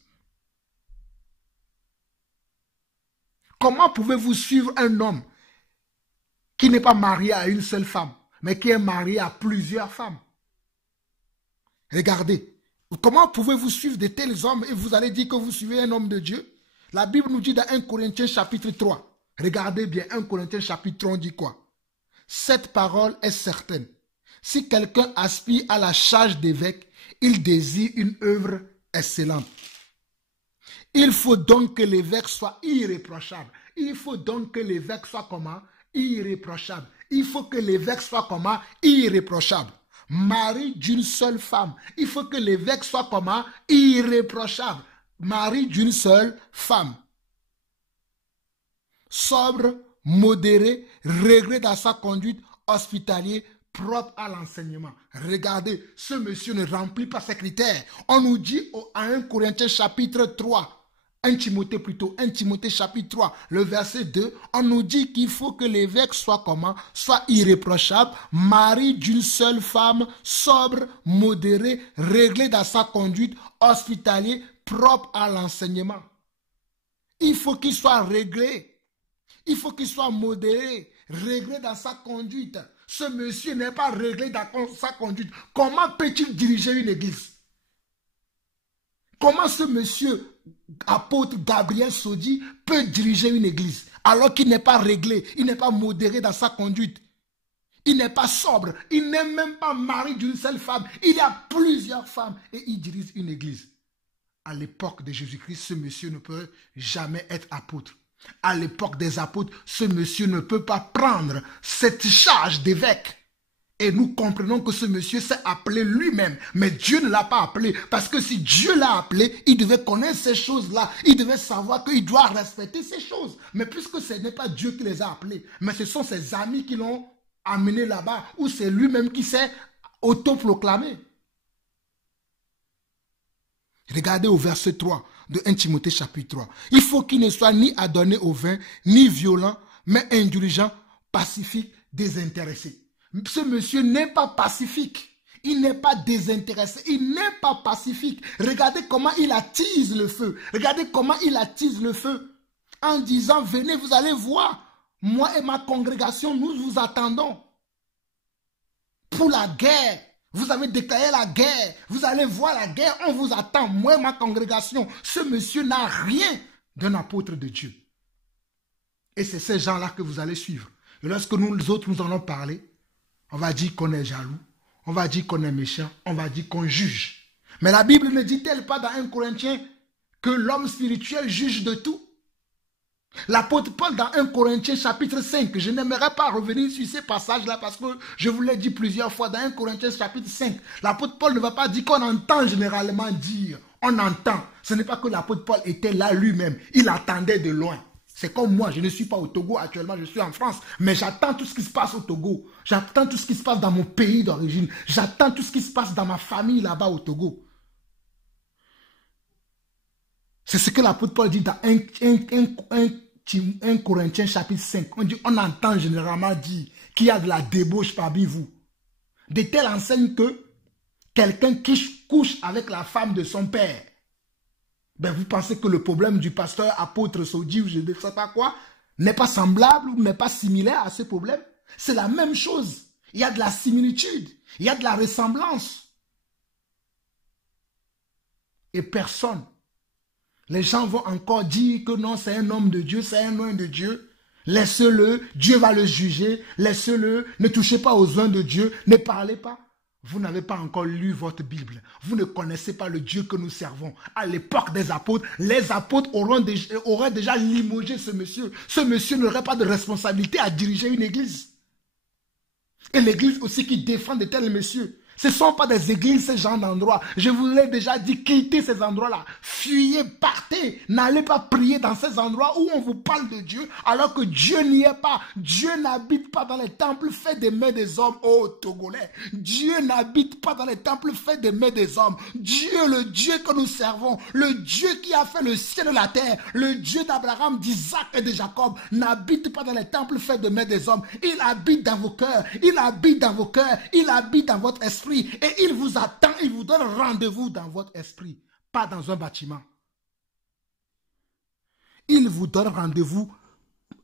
Comment pouvez-vous suivre un homme qui n'est pas marié à une seule femme, mais qui est marié à plusieurs femmes? Regardez. Comment pouvez-vous suivre de tels hommes et vous allez dire que vous suivez un homme de Dieu? La Bible nous dit dans 1 Corinthiens chapitre 3. Regardez bien, 1 Corinthiens chapitre 3, on dit quoi? Cette parole est certaine. Si quelqu'un aspire à la charge d'évêque, il désire une œuvre excellente. Il faut donc que l'évêque soit irréprochable. Il faut donc que l'évêque soit comment? Irréprochable. Il faut que l'évêque soit comment? Irréprochable. Mari d'une seule femme. Il faut que l'évêque soit comment? Irréprochable. Mari d'une seule femme. Sobre, modéré, réglé dans sa conduite, hospitalier, propre à l'enseignement. Regardez, ce monsieur ne remplit pas ces critères. On nous dit à 1 Corinthiens chapitre 3, 1 Timothée chapitre 3, le verset 2, on nous dit qu'il faut que l'évêque soit comment? Soit irréprochable, mari d'une seule femme, sobre, modéré, réglé dans sa conduite, hospitalier, propre à l'enseignement. Il faut qu'il soit réglé. Il faut qu'il soit modéré, réglé dans sa conduite. Ce monsieur n'est pas réglé dans sa conduite. Comment peut-il diriger une église? Comment ce monsieur, apôtre Gabriel Sodi, peut diriger une église alors qu'il n'est pas réglé, il n'est pas modéré dans sa conduite, il n'est pas sobre, il n'est même pas mari d'une seule femme, il y a plusieurs femmes et il dirige une église. À l'époque de Jésus-Christ, ce monsieur ne peut jamais être apôtre. À l'époque des apôtres, ce monsieur ne peut pas prendre cette charge d'évêque. Et nous comprenons que ce monsieur s'est appelé lui-même. Mais Dieu ne l'a pas appelé. Parce que si Dieu l'a appelé, il devait connaître ces choses-là. Il devait savoir qu'il doit respecter ces choses. Mais puisque ce n'est pas Dieu qui les a appelés, mais ce sont ses amis qui l'ont amené là-bas, ou c'est lui-même qui s'est autoproclamé. Regardez au verset 3 de 1 Timothée chapitre 3. Il faut qu'il ne soit ni adonné au vin, ni violent, mais indulgent, pacifique, désintéressé. Ce monsieur n'est pas pacifique. Il n'est pas désintéressé. Il n'est pas pacifique. Regardez comment il attise le feu. Regardez comment il attise le feu. En disant, venez, vous allez voir. Moi et ma congrégation, nous vous attendons. Pour la guerre. Vous avez déclaré la guerre. Vous allez voir la guerre. On vous attend. Moi et ma congrégation. Ce monsieur n'a rien d'un apôtre de Dieu. Et c'est ces gens-là que vous allez suivre. Et lorsque nous autres, nous en allons parler, on va dire qu'on est jaloux, on va dire qu'on est méchant, on va dire qu'on juge. Mais la Bible ne dit-elle pas dans 1 Corinthiens que l'homme spirituel juge de tout? L'apôtre Paul dans 1 Corinthiens chapitre 5, je n'aimerais pas revenir sur ces passages-là parce que je vous l'ai dit plusieurs fois dans 1 Corinthiens chapitre 5. L'apôtre Paul ne va pas dire qu'on entend généralement dire, on entend. Ce n'est pas que l'apôtre Paul était là lui-même, il attendait de loin. C'est comme moi, je ne suis pas au Togo actuellement, je suis en France, mais j'attends tout ce qui se passe au Togo. J'attends tout ce qui se passe dans mon pays d'origine. J'attends tout ce qui se passe dans ma famille là-bas au Togo. C'est ce que l'apôtre Paul dit dans 1 Corinthiens chapitre 5. On dit, on entend généralement dire qu'il y a de la débauche parmi vous. De telle enseigne que quelqu'un qui couche avec la femme de son père. Ben, vous pensez que le problème du pasteur apôtre Sodi ou je ne sais pas quoi n'est pas semblable ou n'est pas similaire à ce problème? C'est la même chose. Il y a de la similitude. Il y a de la ressemblance. Et personne. Les gens vont encore dire que non, c'est un homme de Dieu, c'est un homme de Dieu. Laissez-le, Dieu va le juger. Laissez-le, ne touchez pas aux uns de Dieu, ne parlez pas. Vous n'avez pas encore lu votre Bible. Vous ne connaissez pas le Dieu que nous servons. À l'époque des apôtres, les apôtres auraient déjà limogé ce monsieur. Ce monsieur n'aurait pas de responsabilité à diriger une église. Et l'église aussi qui défend de tels messieurs. Ce ne sont pas des églises, ces gens d'endroits. Je vous l'ai déjà dit, quittez ces endroits-là. Fuyez, partez. N'allez pas prier dans ces endroits où on vous parle de Dieu alors que Dieu n'y est pas. Dieu n'habite pas dans les temples faits des mains des hommes. Oh, Togolais. Dieu n'habite pas dans les temples faits des mains des hommes. Dieu, le Dieu que nous servons, le Dieu qui a fait le ciel et la terre, le Dieu d'Abraham, d'Isaac et de Jacob, n'habite pas dans les temples faits des mains des hommes. Il habite dans vos cœurs. Il habite dans vos cœurs. Il habite dans votre esprit. Et il vous attend, il vous donne rendez-vous dans votre esprit, pas dans un bâtiment. Il vous donne rendez-vous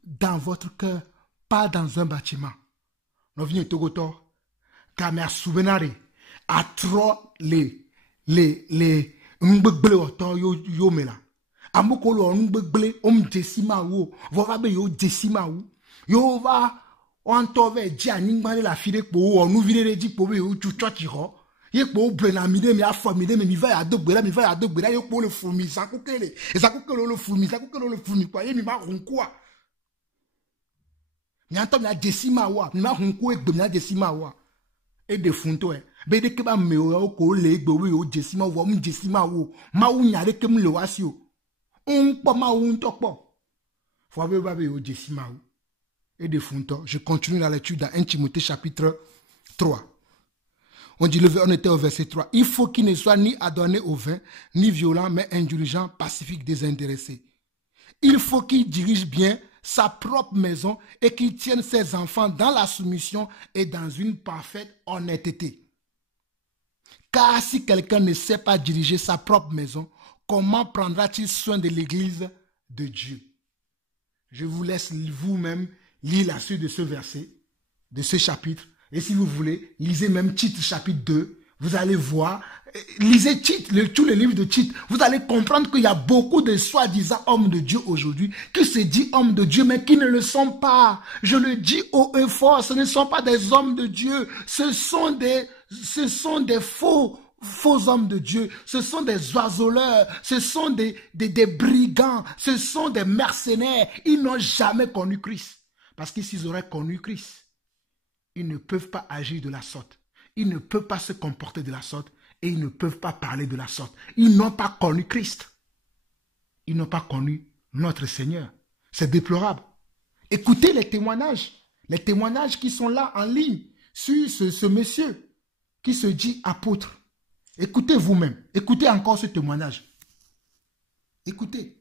dans votre cœur, pas dans un bâtiment. Nous venons Togoto, car mes souvenirs à trop les mbegle auto yo mela. Amokolo mbegle desima wo, vorabe yo desima wo. Yo va on tove di animale la fide po on nous vire di po yo chuchochi ho ye po brenamide mi afamide mi va ya dogbera yo po le fumi sakukele le fumi kwa ye mi ma runkwa nyanto mi a desima wa mi ma runko egbe mi a desima wa e de funto e be de ke ba me o ko le egbe we o desima wo mu desima wo ma wu nyare ke mu le wasi o on po ma wu nto po fo ba be o desima wo et de Funto. Je continue la lecture dans 1 Timothée chapitre 3. On était au verset 3. Il faut qu'il ne soit ni adonné au vin, ni violent, mais indulgent, pacifique, désintéressé. Il faut qu'il dirige bien sa propre maison et qu'il tienne ses enfants dans la soumission et dans une parfaite honnêteté. Car si quelqu'un ne sait pas diriger sa propre maison, comment prendra-t-il soin de l'église de Dieu? Je vous laisse vous-même lire la suite de ce verset, de ce chapitre. Et si vous voulez, lisez même Tite chapitre 2. Vous allez voir, lisez Tite, tous les livres de Tite. Vous allez comprendre qu'il y a beaucoup de soi-disant hommes de Dieu aujourd'hui qui se disent hommes de Dieu, mais qui ne le sont pas. Je le dis haut et fort, ce ne sont pas des hommes de Dieu. Ce sont des faux hommes de Dieu, ce sont des oiseleurs, ce sont des brigands, ce sont des mercenaires. Ils n'ont jamais connu Christ. Parce que s'ils auraient connu Christ, ils ne peuvent pas agir de la sorte. Ils ne peuvent pas se comporter de la sorte et ils ne peuvent pas parler de la sorte. Ils n'ont pas connu Christ. Ils n'ont pas connu notre Seigneur. C'est déplorable. Écoutez les témoignages qui sont là en ligne sur ce monsieur qui se dit apôtre. Écoutez vous-même. Écoutez encore ce témoignage. Écoutez.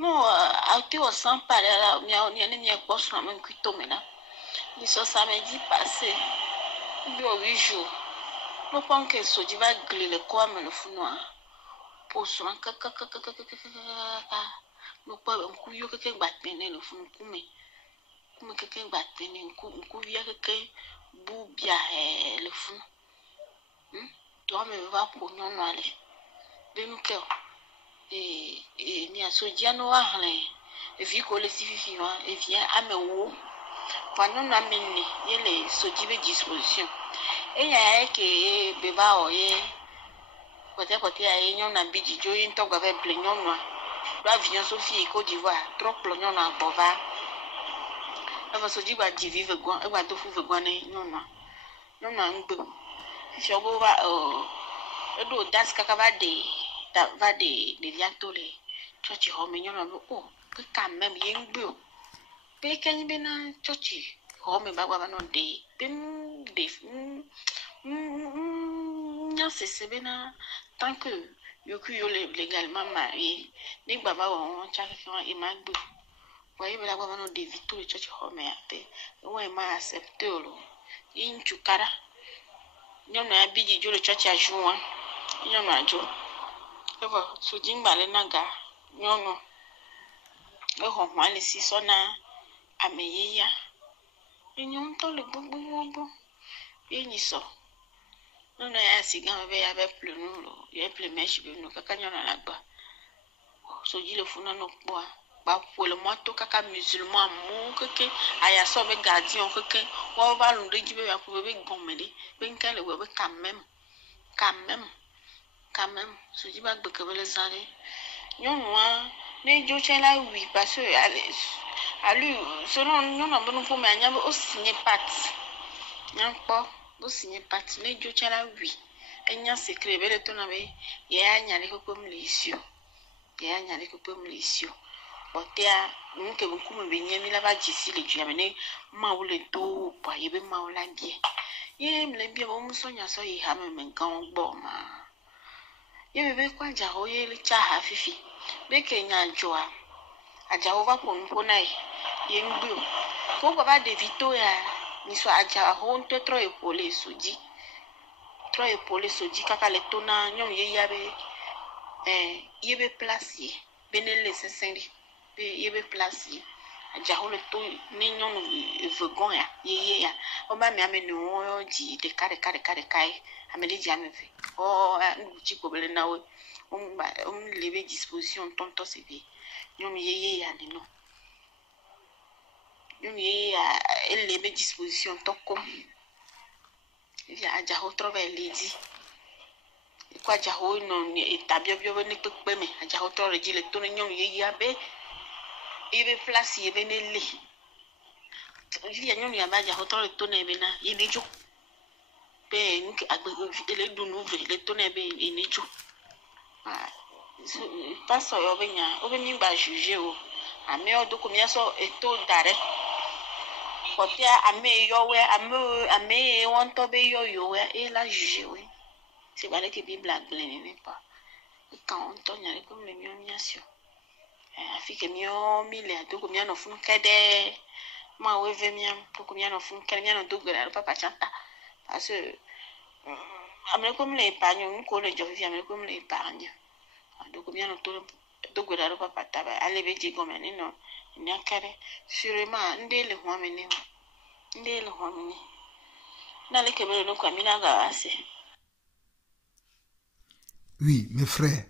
Non, tu as sans parler là, il y a pas ça même qui tombe là. Ils sont samedi passé, 8 jours. Nous pensons que ce va glisser le corps mais le fou noir. Pour son nous pas un coup yo que battre le fou comme que battre un coup via que boubia le fou. Toi me va pour non aller. Ben que et ni a sodia no ahlen e vi ko le sififi wa e vient amewo pano na menni yele soji be disposition e ya ke be ba o ye côté ya nyon na biji jo yin to gave plenyon no ba avion Sophie Côte d'Ivoire trop plenyon na bova e va soji ba di vive gwan e ba to fu ve gwan nyon na ngbe si obo ba e do das kaka va de bientôt les chochi home nyono no o que quand même yengbo pe kan bena chochi home ba no de bim de non c'est bena tant que yoku yo légalement marié ni baba on chaka kan e magbo voyez bela ba no de vito le chochi home ape o e ma accepter lo in chukara nyono abiji jo le chochi ajuan nyono ajo eva sojimba le naga nyono eho hwale si sona ameyeya enyon to le gbogbo enyi so nono ya siga be ya be plenu lo ya plemesh be no kaka nyono na gba soji le funa no po ba pole moto kaka musulman mu keke aya so be gardien keke wo ba lu de jibe ya ko be gbomede be nkale we be quand même ce qui va beaucoup le zare non moi les jours là oui parce que allez selon nous on va nous pour mais on va signer pat non pas on signer pat les jours là oui et nya secret bele to na be ya nya le ko pom lisio otea nke buku me benye mi la ba jisi le tu amene ma wo le to pa ye be ma wo la bie ye mle bie bo muso nya so yi ha me nkan gbo ma ye be kwa jaho ye le cha ha fifi be kenya joa ajaho va po nai ye ngbu ko baba de vito ya ni so ajaho nte tro e pole soji kaka le tona nyom ye ya be ye be place benele sesende be ye be place ajaho le to ni nyom vegon ya ye ya o ba mi ame no ji de kare kai ameli ji ame ve o nchi ko bele na we lever disposition tonto c'est nyom ye ya ni no nyom ye ya lever disposition toko Il y a Adjaho trop lady. Et quoi, Adjaho non, et tabia bio ne peut pas, mais Adjaho trop dit le tour de yabe. Il veut place, il veut ne lit. Il y a un yaba, Adjaho trop le tour de bena, il est jo. Ben, il est d'un ouvre, le tour de ben, il est jo. Pastor, au venu bas juger. Ame o do combien so eto dare. Kotia ame yo we ame won to be yo we e la juger we. C'est pas que Bible a blâmé pas. Quand on tourne avec comme le miation. Afi que mio mille do combien no fun kede. Moi we ve mien pour combien no fun kede mien no do gora papa chanta. Parce que ame comme l'épargne on ko le jovi ame comme l'épargne. Do combien no to dogora papa taba alebe jigo menino nyakare surema ndele hwamene na le kebele no kwa mina ga ase. Oui, mes frères,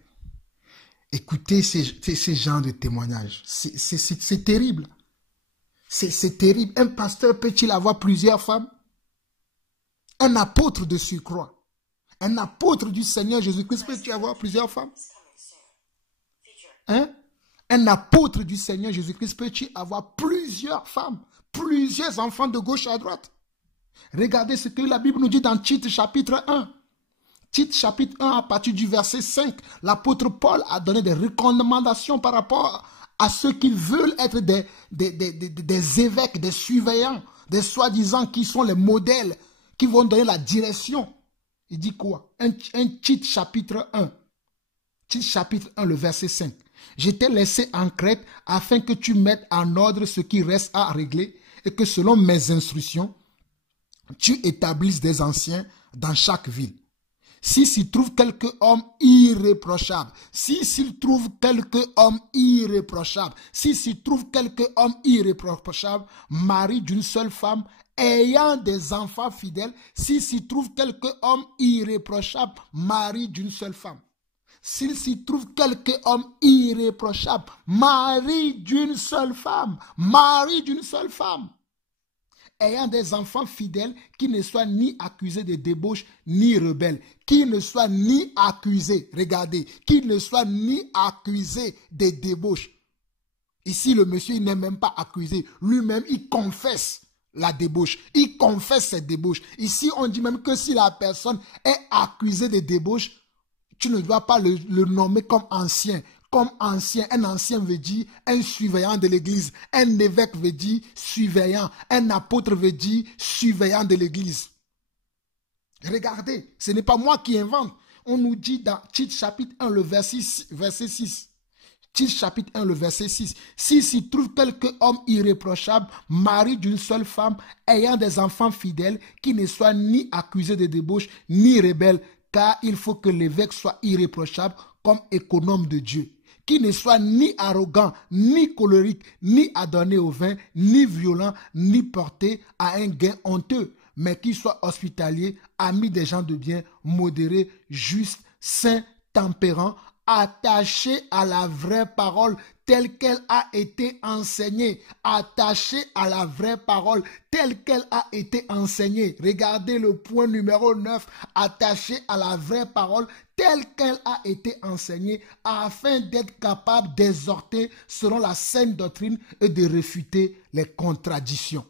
écoutez ces genres de témoignages. C'est terrible. C'est terrible. Un pasteur peut-il avoir plusieurs femmes? Un apôtre de surcroît. Un apôtre du Seigneur Jésus-Christ peut-il avoir plusieurs femmes? Hein? Un apôtre du Seigneur Jésus-Christ peut-il avoir plusieurs femmes, plusieurs enfants de gauche à droite? Regardez ce que la Bible nous dit dans Tite chapitre 1. Tite chapitre 1 à partir du verset 5. L'apôtre Paul a donné des recommandations par rapport à ceux qui veulent être des évêques, des surveillants, des soi-disant qui sont les modèles, qui vont donner la direction. Il dit quoi? Un Tite chapitre 1. Tite chapitre 1, le verset 5. Je t'ai laissé en Crète afin que tu mettes en ordre ce qui reste à régler et que selon mes instructions, tu établisses des anciens dans chaque ville. Si s'y trouve quelque homme irréprochable, si s'y trouve quelque homme irréprochable, si s'y trouve quelque homme irréprochable, mari d'une seule femme, ayant des enfants fidèles, si s'y trouve quelque homme irréprochable, mari d'une seule femme. S'il s'y trouve quelque homme irréprochable, mari d'une seule femme, ayant des enfants fidèles qui ne soient ni accusés de débauche ni rebelles, qui ne soient ni accusés, regardez, qui ne soient ni accusés de débauche. Ici, le monsieur, il n'est même pas accusé. Lui-même, il confesse la débauche. Il confesse cette débauche. Ici, on dit même que si la personne est accusée de débauche, tu ne dois pas le nommer comme ancien. Comme ancien, un ancien veut dire un surveillant de l'église. Un évêque veut dire surveillant. Un apôtre veut dire surveillant de l'église. Regardez, ce n'est pas moi qui invente. On nous dit dans Tite chapitre 1, le verset 6. Tite chapitre 1, le verset 6. Si s'y trouve quelque homme irréprochable, mari d'une seule femme, ayant des enfants fidèles, qui ne soient ni accusés de débauche, ni rebelles, car il faut que l'évêque soit irréprochable comme économe de Dieu, qui ne soit ni arrogant, ni colérique, ni adonné au vin, ni violent, ni porté à un gain honteux, mais qui soit hospitalier, ami des gens de bien, modéré, juste, saint, tempérant, attaché à la vraie parole telle qu'elle a été enseignée. Attaché à la vraie parole telle qu'elle a été enseignée. Regardez le point numéro 9. Attaché à la vraie parole telle qu'elle a été enseignée afin d'être capable d'exhorter selon la saine doctrine et de réfuter les contradictions.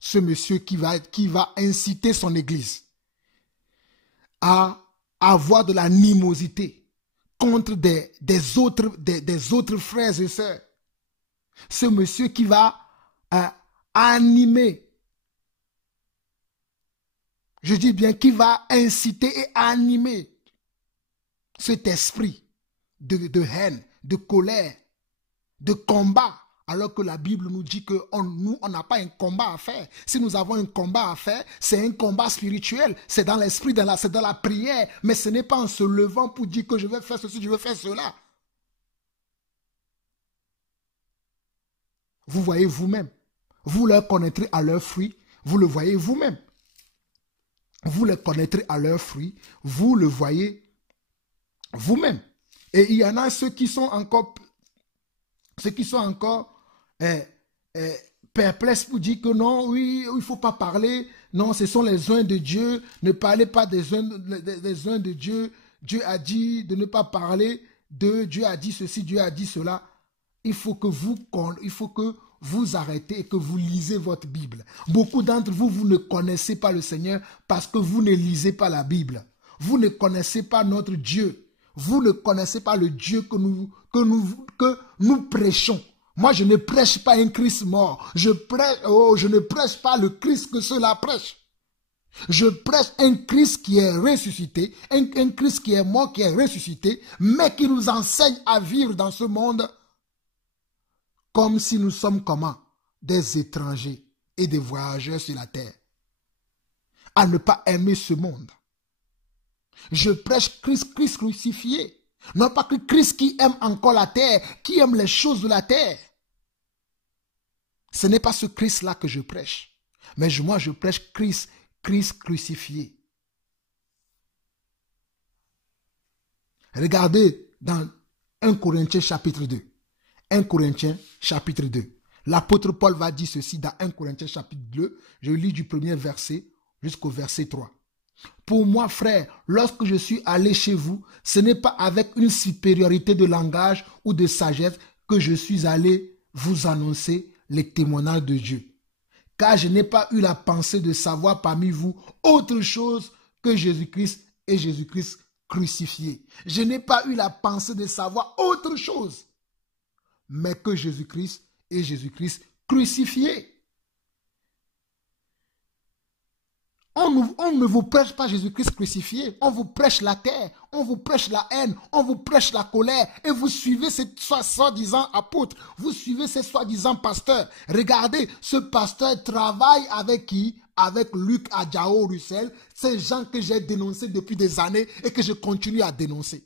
Ce monsieur qui va inciter son église à avoir de l'animosité contre des autres frères et sœurs. Ce monsieur qui va animer, je dis bien qui va inciter et animer cet esprit de haine, de colère, de combat. Alors que la Bible nous dit que nous, on n'a pas un combat à faire. Si nous avons un combat à faire, c'est un combat spirituel. C'est dans l'esprit, c'est dans la prière. Mais ce n'est pas en se levant pour dire que je vais faire ceci, je vais faire cela. Vous voyez vous-même. Vous les connaîtrez à leurs fruits. Vous le voyez vous-même. Vous les connaîtrez à leurs fruits. Vous le voyez vous-même. Et il y en a ceux qui sont encore perplexe pour dire que non, oui, il ne faut pas parler non, ce sont les oins de Dieu, ne parlez pas des oins de Dieu, Dieu a dit de ne pas parler de, Dieu a dit ceci, Dieu a dit cela. Il faut que vous arrêtez et que vous lisez votre Bible. Beaucoup d'entre vous, vous ne connaissez pas le Seigneur parce que vous ne lisez pas la Bible. Vous ne connaissez pas notre Dieu. Vous ne connaissez pas le Dieu que nous prêchons. Moi, je ne prêche pas un Christ mort. Je ne prêche pas le Christ que ceux-là prêchent. Je prêche un Christ qui est ressuscité, un Christ qui est mort, qui est ressuscité, mais qui nous enseigne à vivre dans ce monde comme si nous sommes comment? Des étrangers et des voyageurs sur la terre. À ne pas aimer ce monde. Je prêche Christ crucifié. Non pas que Christ qui aime encore la terre, qui aime les choses de la terre. Ce n'est pas ce Christ-là que je prêche. Mais moi, je prêche Christ crucifié. Regardez dans 1 Corinthiens chapitre 2. 1 Corinthiens chapitre 2. L'apôtre Paul va dire ceci dans 1 Corinthiens chapitre 2. Je lis du premier verset jusqu'au verset 3. Pour moi, frère, lorsque je suis allé chez vous, ce n'est pas avec une supériorité de langage ou de sagesse que je suis allé vous annoncer les témoignages de Dieu. Car je n'ai pas eu la pensée de savoir parmi vous autre chose que Jésus-Christ et Jésus-Christ crucifié. Je n'ai pas eu la pensée de savoir autre chose, mais que Jésus-Christ et Jésus-Christ crucifié. On ne vous prêche pas Jésus-Christ crucifié. On vous prêche la terre, on vous prêche la haine, on vous prêche la colère. Et vous suivez ces soi-disant apôtres, vous suivez ces soi-disant pasteurs. Regardez, ce pasteur travaille avec qui? Avec Luc Adjao Russell, ces gens que j'ai dénoncés depuis des années et que je continue à dénoncer.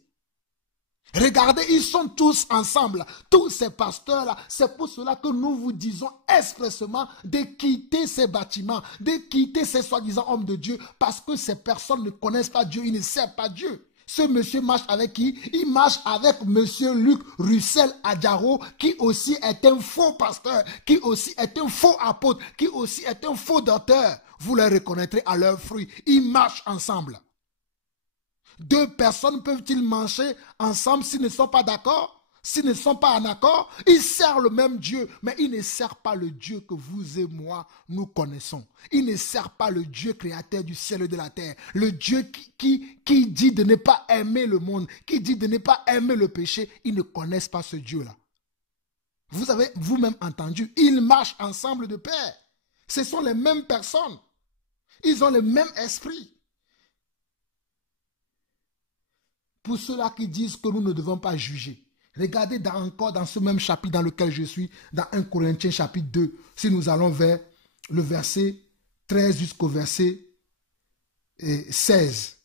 Regardez, ils sont tous ensemble, tous ces pasteurs-là. C'est pour cela que nous vous disons expressément de quitter ces bâtiments, de quitter ces soi-disant hommes de Dieu, parce que ces personnes ne connaissent pas Dieu, ils ne servent pas Dieu. Ce monsieur marche avec qui? Il marche avec monsieur Luc Russell Adjaro, qui aussi est un faux pasteur, qui aussi est un faux apôtre, qui aussi est un faux docteur. Vous les reconnaîtrez à leurs fruits. Ils marchent ensemble. Deux personnes peuvent-ils marcher ensemble s'ils ne sont pas d'accord? S'ils ne sont pas en accord? Ils servent le même Dieu, mais ils ne servent pas le Dieu que vous et moi, nous connaissons. Ils ne servent pas le Dieu créateur du ciel et de la terre. Le Dieu qui dit de ne pas aimer le monde, qui dit de ne pas aimer le péché. Ils ne connaissent pas ce Dieu-là. Vous avez vous-même entendu, ils marchent ensemble de pair. Ce sont les mêmes personnes. Ils ont le même esprit. Pour ceux-là qui disent que nous ne devons pas juger, regardez encore dans ce même chapitre dans lequel je suis, dans 1 Corinthiens chapitre 2, si nous allons vers le verset 13 jusqu'au verset 16.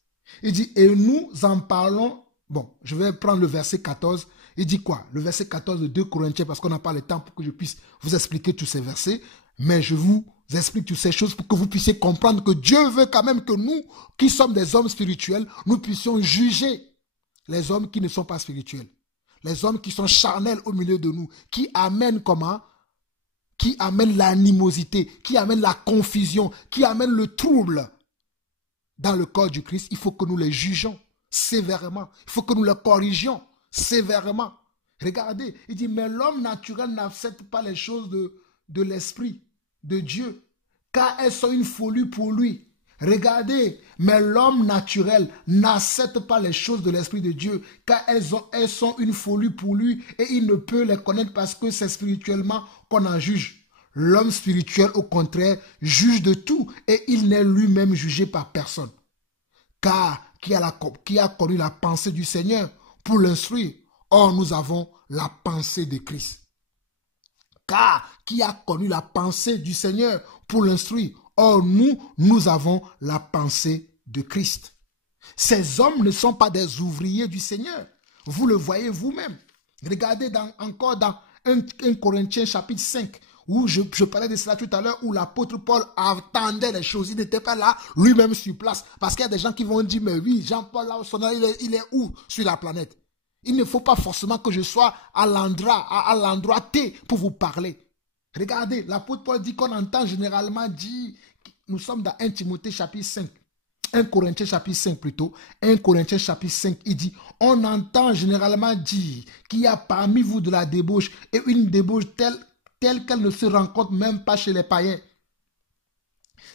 Il dit, et nous en parlons, bon, je vais prendre le verset 14, il dit quoi? Le verset 14 de 2 Corinthiens, parce qu'on n'a pas le temps pour que je puisse vous expliquer tous ces versets, mais je vous explique toutes ces choses pour que vous puissiez comprendre que Dieu veut quand même que nous, qui sommes des hommes spirituels, nous puissions juger les hommes qui ne sont pas spirituels. Les hommes qui sont charnels au milieu de nous. Qui amènent comment? Qui amènent l'animosité. Qui amènent la confusion. Qui amènent le trouble. Dans le corps du Christ, il faut que nous les jugeons sévèrement. Il faut que nous les corrigions sévèrement. Regardez, il dit, mais l'homme naturel n'accepte pas les choses de l'esprit de Dieu. Car elles sont une folie pour lui. Regardez, mais l'homme naturel n'accepte pas les choses de l'Esprit de Dieu, car elles sont une folie pour lui et il ne peut les connaître parce que c'est spirituellement qu'on en juge. L'homme spirituel, au contraire, juge de tout et il n'est lui-même jugé par personne. Car qui a connu la pensée du Seigneur pour l'instruire? Or, nous avons la pensée de Christ. Car qui a connu la pensée du Seigneur pour l'instruire? Or, nous avons la pensée de Christ. Ces hommes ne sont pas des ouvriers du Seigneur. Vous le voyez vous-même. Regardez encore dans 1 Corinthiens chapitre 5, où je parlais de cela tout à l'heure, où l'apôtre Paul attendait les choses. Il n'était pas là, lui-même sur place. Parce qu'il y a des gens qui vont dire, mais oui, Jean-Paul, là, il est où sur la planète? Il ne faut pas forcément que je sois à l'endroit T pour vous parler. Regardez, l'apôtre Paul dit qu'on entend généralement dire nous sommes dans 1 Timothée chapitre 5. 1 Corinthiens chapitre 5 plutôt. 1 Corinthiens chapitre 5, il dit, on entend généralement dire qu'il y a parmi vous de la débauche et une débauche telle qu'elle ne se rencontre même pas chez les païens.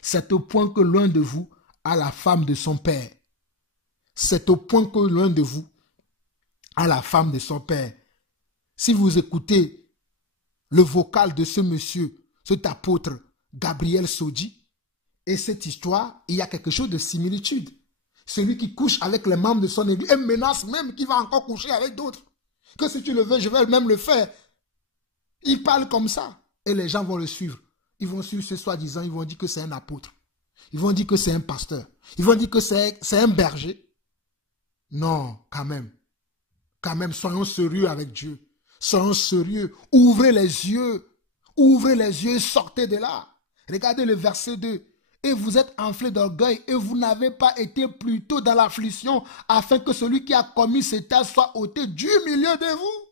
C'est au point que l'un de vous a la femme de son père. C'est au point que l'un de vous a la femme de son père. Si vous écoutez le vocal de ce monsieur, cet apôtre Gabriel Sodji, et cette histoire, il y a quelque chose de similitude. Celui qui couche avec les membres de son église et menace même qu'il va encore coucher avec d'autres. Que si tu le veux, je vais même le faire. Il parle comme ça. Et les gens vont le suivre. Ils vont suivre ce soi-disant, ils vont dire que c'est un apôtre. Ils vont dire que c'est un pasteur. Ils vont dire que c'est un berger. Non, quand même. Quand même, soyons sérieux avec Dieu. Soyons sérieux. Ouvrez les yeux. Ouvrez les yeux et sortez de là. Regardez le verset 2. Et vous êtes enflés d'orgueil et vous n'avez pas été plutôt dans l'affliction afin que celui qui a commis cet acte soit ôté du milieu de vous.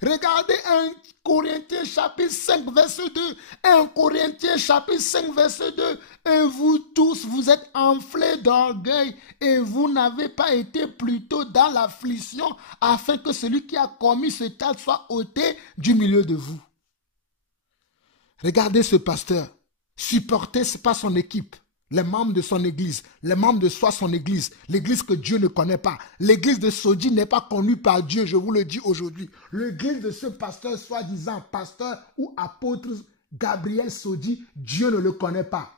Regardez 1 Corinthiens chapitre 5 verset 2. 1 Corinthiens chapitre 5 verset 2. Et vous tous, vous êtes enflés d'orgueil et vous n'avez pas été plutôt dans l'affliction afin que celui qui a commis cet acte soit ôté du milieu de vous. Regardez ce pasteur. Supporter, ce n'est pas son équipe. Les membres de son église, les membres de son église, l'église que Dieu ne connaît pas. L'église de Sodji n'est pas connue par Dieu, je vous le dis aujourd'hui. L'église de ce pasteur, soi-disant pasteur ou apôtre Gabriel Sodji, Dieu ne le connaît pas.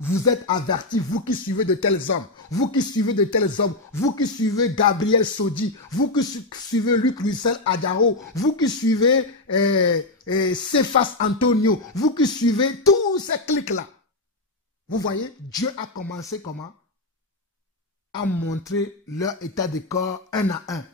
Vous êtes avertis, vous qui suivez de tels hommes, vous qui suivez de tels hommes, vous qui suivez Gabriel Sodji, vous qui suivez Luc Russell Adjaro, vous qui suivez Cephas Antonio, vous qui suivez tous ces clics-là. Vous voyez, Dieu a commencé comment? À montrer leur état de corps un à un.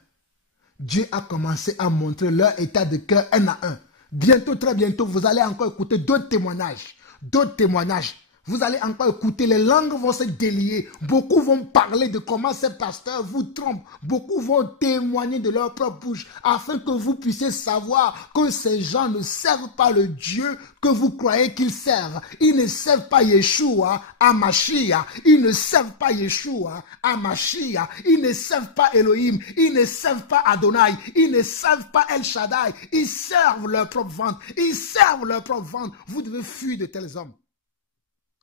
Dieu a commencé à montrer leur état de cœur un à un. Bientôt, très bientôt, vous allez encore écouter d'autres témoignages. D'autres témoignages. Vous allez encore écouter, les langues vont se délier. Beaucoup vont parler de comment ces pasteurs vous trompent. Beaucoup vont témoigner de leur propre bouche afin que vous puissiez savoir que ces gens ne servent pas le Dieu que vous croyez qu'ils servent. Ils ne servent pas Yeshua à Mashiach. Ils ne servent pas Yeshua à Mashiach. Ils ne servent pas Elohim. Ils ne servent pas Adonai. Ils ne servent pas El Shaddai. Ils servent leur propre ventre. Ils servent leur propre ventre. Vous devez fuir de tels hommes.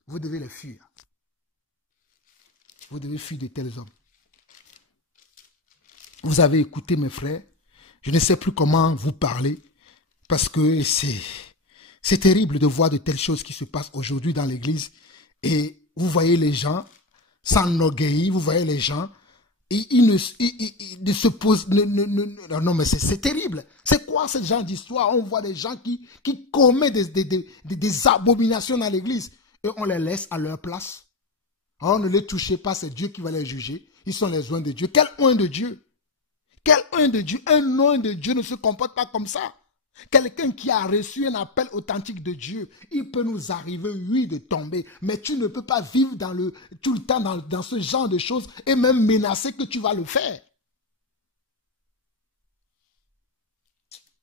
Vous devez les fuir. Vous devez fuir de tels hommes. Vous avez écouté mes frères. Je ne sais plus comment vous parler. Parce que c'est terrible de voir de telles choses qui se passent aujourd'hui dans l'église. Et vous voyez les gens s'enorgueillir. Vous voyez les gens. Et ils ne se posent... Non, mais c'est terrible. C'est quoi ce genre d'histoire? On voit des gens qui commettent des abominations dans l'église. Et on les laisse à leur place. Alors ne les touchez pas, c'est Dieu qui va les juger. Ils sont les oints de Dieu. Quel oint de Dieu? Quel oint de Dieu? Un oint de Dieu ne se comporte pas comme ça. Quelqu'un qui a reçu un appel authentique de Dieu, il peut nous arriver, oui, de tomber. Mais tu ne peux pas vivre tout le temps dans ce genre de choses et même menacer que tu vas le faire.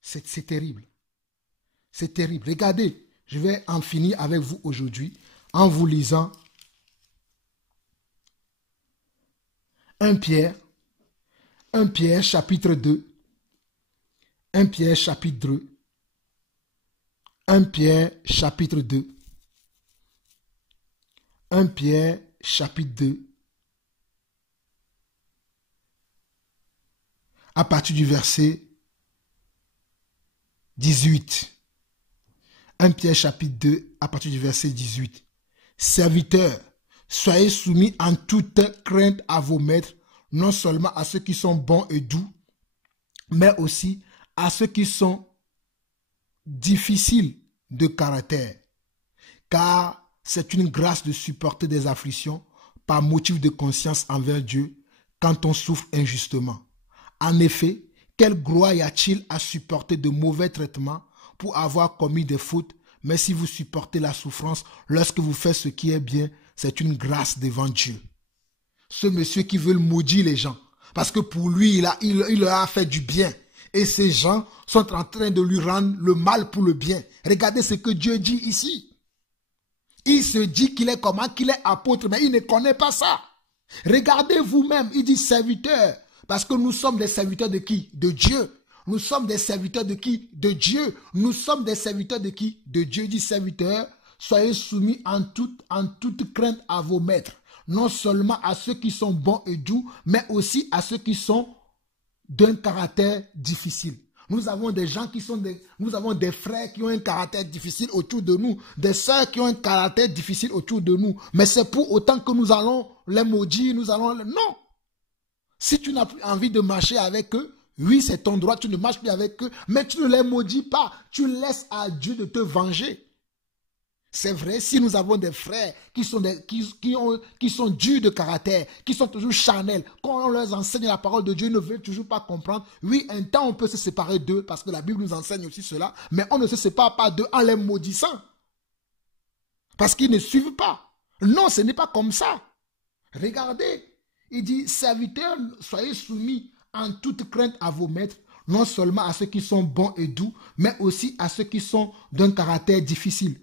C'est terrible. C'est terrible. Regardez, je vais en finir avec vous aujourd'hui en vous lisant 1 Pierre chapitre 2. 1 Pierre chapitre 2. 1 Pierre chapitre 2. 1 Pierre chapitre 2. À partir du verset 18. 1 Pierre chapitre 2, à partir du verset 18. Serviteurs, soyez soumis en toute crainte à vos maîtres, non seulement à ceux qui sont bons et doux, mais aussi à ceux qui sont difficiles de caractère. Car c'est une grâce de supporter des afflictions par motif de conscience envers Dieu quand on souffre injustement. En effet, quelle gloire y a-t-il à supporter de mauvais traitements pour avoir commis des fautes, mais si vous supportez la souffrance lorsque vous faites ce qui est bien, c'est une grâce devant Dieu. Ce monsieur qui veut maudire les gens, parce que pour lui, il leur a fait du bien. Et ces gens sont en train de lui rendre le mal pour le bien. Regardez ce que Dieu dit ici. Il se dit qu'il est comment? Qu'il est apôtre, mais il ne connaît pas ça. Regardez vous-même, il dit serviteur, parce que nous sommes des serviteurs de qui? De Dieu. Nous sommes des serviteurs de qui? De Dieu. Nous sommes des serviteurs de qui? De Dieu. Il dit serviteur, soyez soumis en toute crainte à vos maîtres, non seulement à ceux qui sont bons et doux, mais aussi à ceux qui sont d'un caractère difficile. Nous avons des gens qui sont nous avons des frères qui ont un caractère difficile autour de nous, des sœurs qui ont un caractère difficile autour de nous. Mais c'est pour autant que nous allons les maudire, non. Si tu n'as plus envie de marcher avec eux, oui, c'est ton droit, tu ne marches plus avec eux, mais tu ne les maudis pas. Tu laisses à Dieu de te venger. C'est vrai, si nous avons des frères qui sont durs de caractère, qui sont toujours charnels, quand on leur enseigne la parole de Dieu, ils ne veulent toujours pas comprendre. Oui, un temps on peut se séparer d'eux, parce que la Bible nous enseigne aussi cela, mais on ne se sépare pas d'eux en les maudissant. Parce qu'ils ne suivent pas. Non, ce n'est pas comme ça. Regardez, il dit, serviteurs, soyez soumis en toute crainte à vos maîtres, non seulement à ceux qui sont bons et doux, mais aussi à ceux qui sont d'un caractère difficile.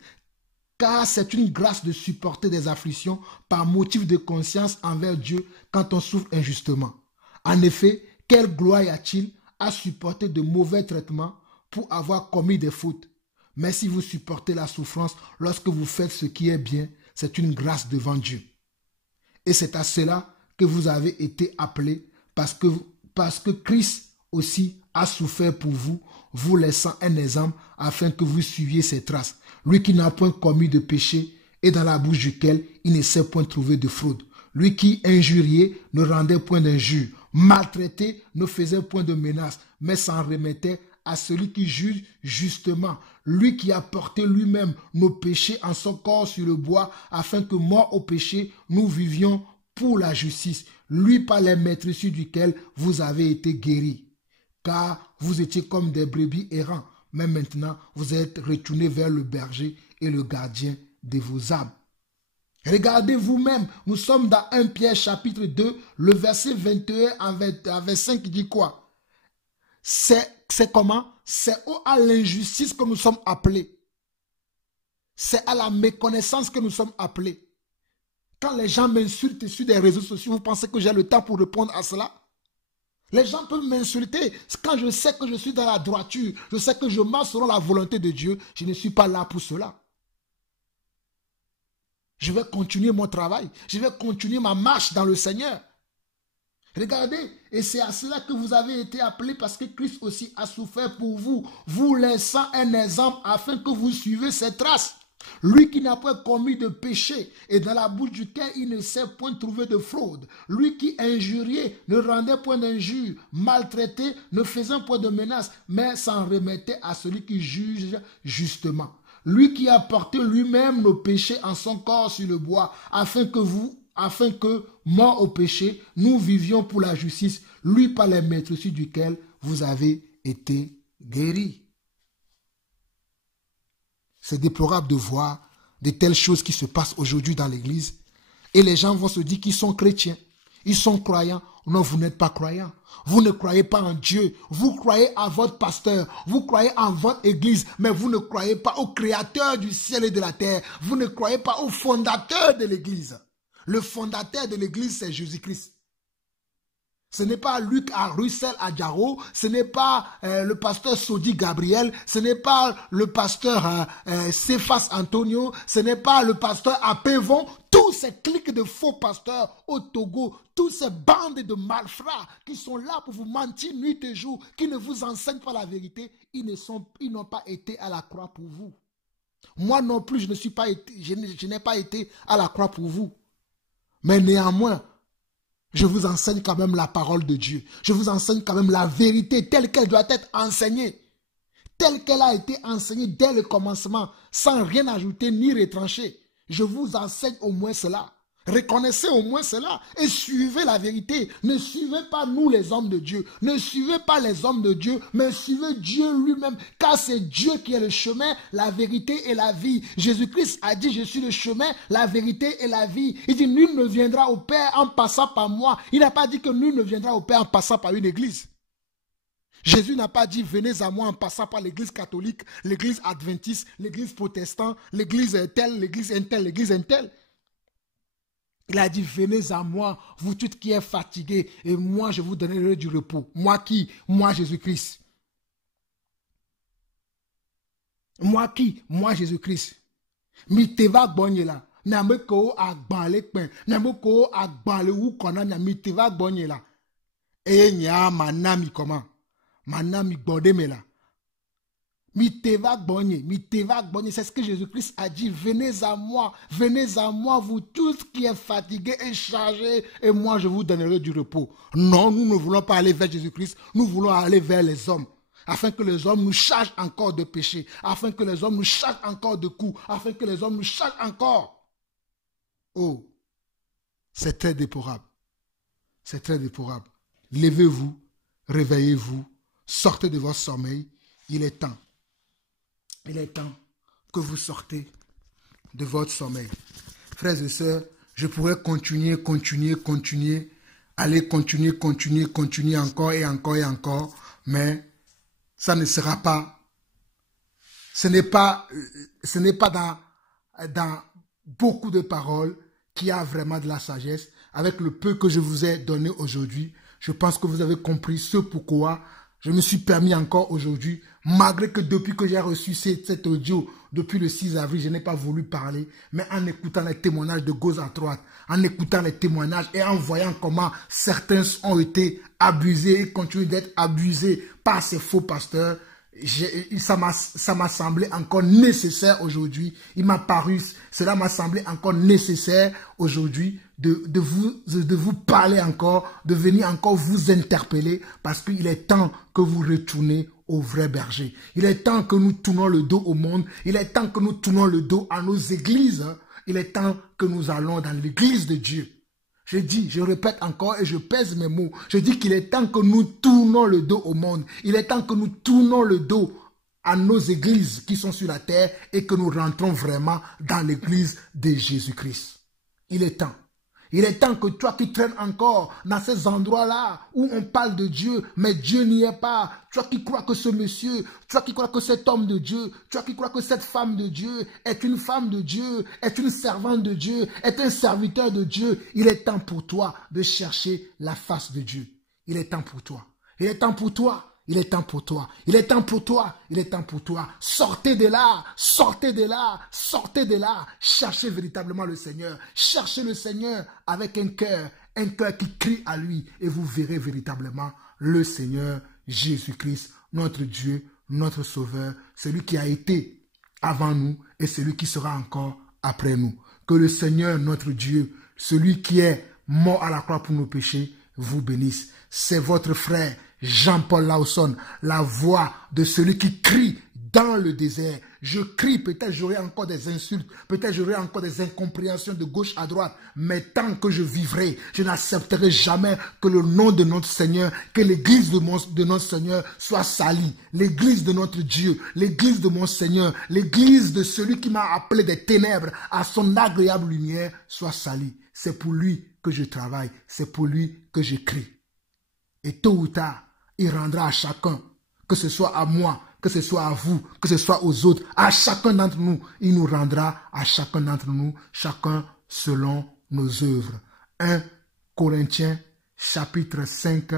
Car c'est une grâce de supporter des afflictions par motif de conscience envers Dieu quand on souffre injustement. En effet, quelle gloire y a-t-il à supporter de mauvais traitements pour avoir commis des fautes? Mais si vous supportez la souffrance lorsque vous faites ce qui est bien, c'est une grâce devant Dieu. Et c'est à cela que vous avez été appelés, parce que Christ aussi a souffert pour vous, vous laissant un exemple afin que vous suiviez ses traces. Lui qui n'a point commis de péché et dans la bouche duquel il ne s'est point trouvé de fraude. Lui qui injuriait ne rendait point d'injure, maltraité ne faisait point de menace, mais s'en remettait à celui qui juge justement. Lui qui a porté lui-même nos péchés en son corps sur le bois, afin que morts au péché, nous vivions pour la justice. Lui par les maîtresses duquel vous avez été guéris. Car vous étiez comme des brebis errants, mais maintenant vous êtes retournés vers le berger et le gardien de vos âmes. Regardez vous-même, nous sommes dans 1 Pierre chapitre 2, le verset 21 à 25 qui dit quoi? C'est comment? C'est à l'injustice que nous sommes appelés. C'est à la méconnaissance que nous sommes appelés. Quand les gens m'insultent sur des réseaux sociaux, vous pensez que j'ai le temps pour répondre à cela? Les gens peuvent m'insulter. Quand je sais que je suis dans la droiture, je sais que je marche selon la volonté de Dieu, je ne suis pas là pour cela. Je vais continuer mon travail. Je vais continuer ma marche dans le Seigneur. Regardez, et c'est à cela que vous avez été appelés, parce que Christ aussi a souffert pour vous, vous laissant un exemple afin que vous suivez ses traces. Lui qui n'a point commis de péché et dans la bouche duquel il ne s'est point trouvé de fraude. Lui qui injuriait ne rendait point d'injure, maltraité ne faisait point de menace, mais s'en remettait à celui qui juge justement. Lui qui a porté lui-même nos péchés en son corps sur le bois, afin que, morts au péché, nous vivions pour la justice, lui par les maîtresses duquel vous avez été guéris. C'est déplorable de voir de telles choses qui se passent aujourd'hui dans l'église. Et les gens vont se dire qu'ils sont chrétiens, ils sont croyants. Non, vous n'êtes pas croyants. Vous ne croyez pas en Dieu. Vous croyez à votre pasteur. Vous croyez en votre église. Mais vous ne croyez pas au créateur du ciel et de la terre. Vous ne croyez pas au fondateur de l'église. Le fondateur de l'église, c'est Jésus-Christ. Ce n'est pas Luc à Russell à Jaro, ce n'est pas le pasteur Sodi Gabriel, ce n'est pas le pasteur Cephas Antonio, ce n'est pas le pasteur à Pévon. Tous ces cliques de faux pasteurs au Togo, toutes ces bandes de malfrats qui sont là pour vous mentir nuit et jour, qui ne vous enseignent pas la vérité, ils n'ont pas été à la croix pour vous. Moi non plus, je n'ai pas été à la croix pour vous. Mais néanmoins, je vous enseigne quand même la parole de Dieu. Je vous enseigne quand même la vérité telle qu'elle doit être enseignée. Telle qu'elle a été enseignée dès le commencement, sans rien ajouter ni retrancher. Je vous enseigne au moins cela. Reconnaissez au moins cela et suivez la vérité. Ne suivez pas nous les hommes de Dieu. Ne suivez pas les hommes de Dieu, mais suivez Dieu lui-même. Car c'est Dieu qui est le chemin, la vérité et la vie. Jésus-Christ a dit, je suis le chemin, la vérité et la vie. Il dit, nul ne viendra au Père en passant par moi. Il n'a pas dit que nul ne viendra au Père en passant par une église. Jésus n'a pas dit venez à moi en passant par l'église catholique, l'église adventiste, l'église protestante, l'église telle, l'église telle, l'église telle. Il a dit venez à moi, vous tous qui êtes fatigués, et moi je vous donnerai du repos. Moi qui? Moi Jésus-Christ. Moi qui? Moi Jésus-Christ. Mi teva gbonye la. Nyame ko agban le pen. Nyame ko agban le wu kona mi teva gbonye la. E nya manami comment? Manami gbode me la. Mi teva gbonye, c'est ce que Jésus-Christ a dit. Venez à moi, vous tous qui êtes fatigués et chargés, et moi je vous donnerai du repos. Non, nous ne voulons pas aller vers Jésus-Christ, nous voulons aller vers les hommes. Afin que les hommes nous chargent encore de péché, afin que les hommes nous chargent encore de coups, afin que les hommes nous chargent encore. Oh, c'est très déplorable. C'est très déplorable. Levez-vous, réveillez-vous, sortez de votre sommeil. Il est temps. Il est temps que vous sortez de votre sommeil. Frères et sœurs, je pourrais continuer, aller continuer encore et encore, mais ça ne sera pas, ce n'est pas dans beaucoup de paroles qu'il y a vraiment de la sagesse. Avec le peu que je vous ai donné aujourd'hui, je pense que vous avez compris ce pourquoi je me suis permis encore aujourd'hui, malgré que depuis que j'ai reçu cet audio, depuis le 6 avril, je n'ai pas voulu parler, mais en écoutant les témoignages de gauche à droite, en écoutant les témoignages et en voyant comment certains ont été abusés et continuent d'être abusés par ces faux pasteurs, ça m'a semblé encore nécessaire aujourd'hui. Cela m'a semblé encore nécessaire aujourd'hui de vous parler encore, de venir encore vous interpeller, parce qu'il est temps que vous retournez au vrai berger. Il est temps que nous tournons le dos au monde. Il est temps que nous tournons le dos à nos églises. Il est temps que nous allons dans l'église de Dieu. Je répète encore et je pèse mes mots. Je dis qu'il est temps que nous tournons le dos au monde. Il est temps que nous tournons le dos à nos églises qui sont sur la terre et que nous rentrons vraiment dans l'église de Jésus-Christ. Il est temps. Il est temps que toi qui traînes encore dans ces endroits-là où on parle de Dieu, mais Dieu n'y est pas. Toi qui crois que ce monsieur, toi qui crois que cet homme de Dieu, toi qui crois que cette femme de Dieu est une femme de Dieu, est une servante de Dieu, est un serviteur de Dieu, il est temps pour toi de chercher la face de Dieu. Il est temps pour toi. Il est temps pour toi. Il est temps pour toi, il est temps pour toi, il est temps pour toi. Sortez de là, sortez de là, sortez de là. Cherchez véritablement le Seigneur. Cherchez le Seigneur avec un cœur qui crie à lui. Et vous verrez véritablement le Seigneur Jésus-Christ, notre Dieu, notre Sauveur, celui qui a été avant nous et celui qui sera encore après nous. Que le Seigneur, notre Dieu, celui qui est mort à la croix pour nos péchés, vous bénisse. C'est votre frère Jean-Paul Lawson, la voix de celui qui crie dans le désert. Je crie, peut-être j'aurai encore des insultes, peut-être j'aurai encore des incompréhensions de gauche à droite, mais tant que je vivrai, je n'accepterai jamais que le nom de notre Seigneur, que l'église de notre Seigneur soit salie. L'église de notre Dieu, l'église de mon Seigneur, l'église de celui qui m'a appelé des ténèbres à son agréable lumière soit salie. C'est pour lui que je travaille, c'est pour lui que je crie. Et tôt ou tard, il rendra à chacun, que ce soit à moi, que ce soit à vous, que ce soit aux autres, à chacun d'entre nous, il nous rendra à chacun d'entre nous, chacun selon nos œuvres. 1 Corinthiens chapitre 5,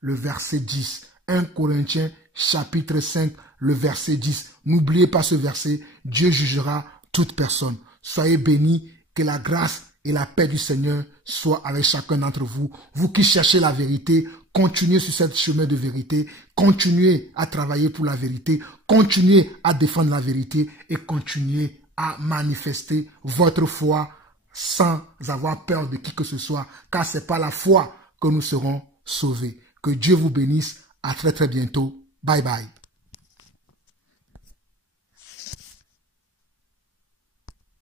le verset 10. 1 Corinthiens chapitre 5, le verset 10. N'oubliez pas ce verset, Dieu jugera toute personne. Soyez bénis, que la grâce et la paix du Seigneur soient avec chacun d'entre vous. Vous qui cherchez la vérité, continuez sur ce chemin de vérité, continuez à travailler pour la vérité, continuez à défendre la vérité et continuez à manifester votre foi sans avoir peur de qui que ce soit, car c'est par la foi que nous serons sauvés. Que Dieu vous bénisse. À très très bientôt. Bye bye.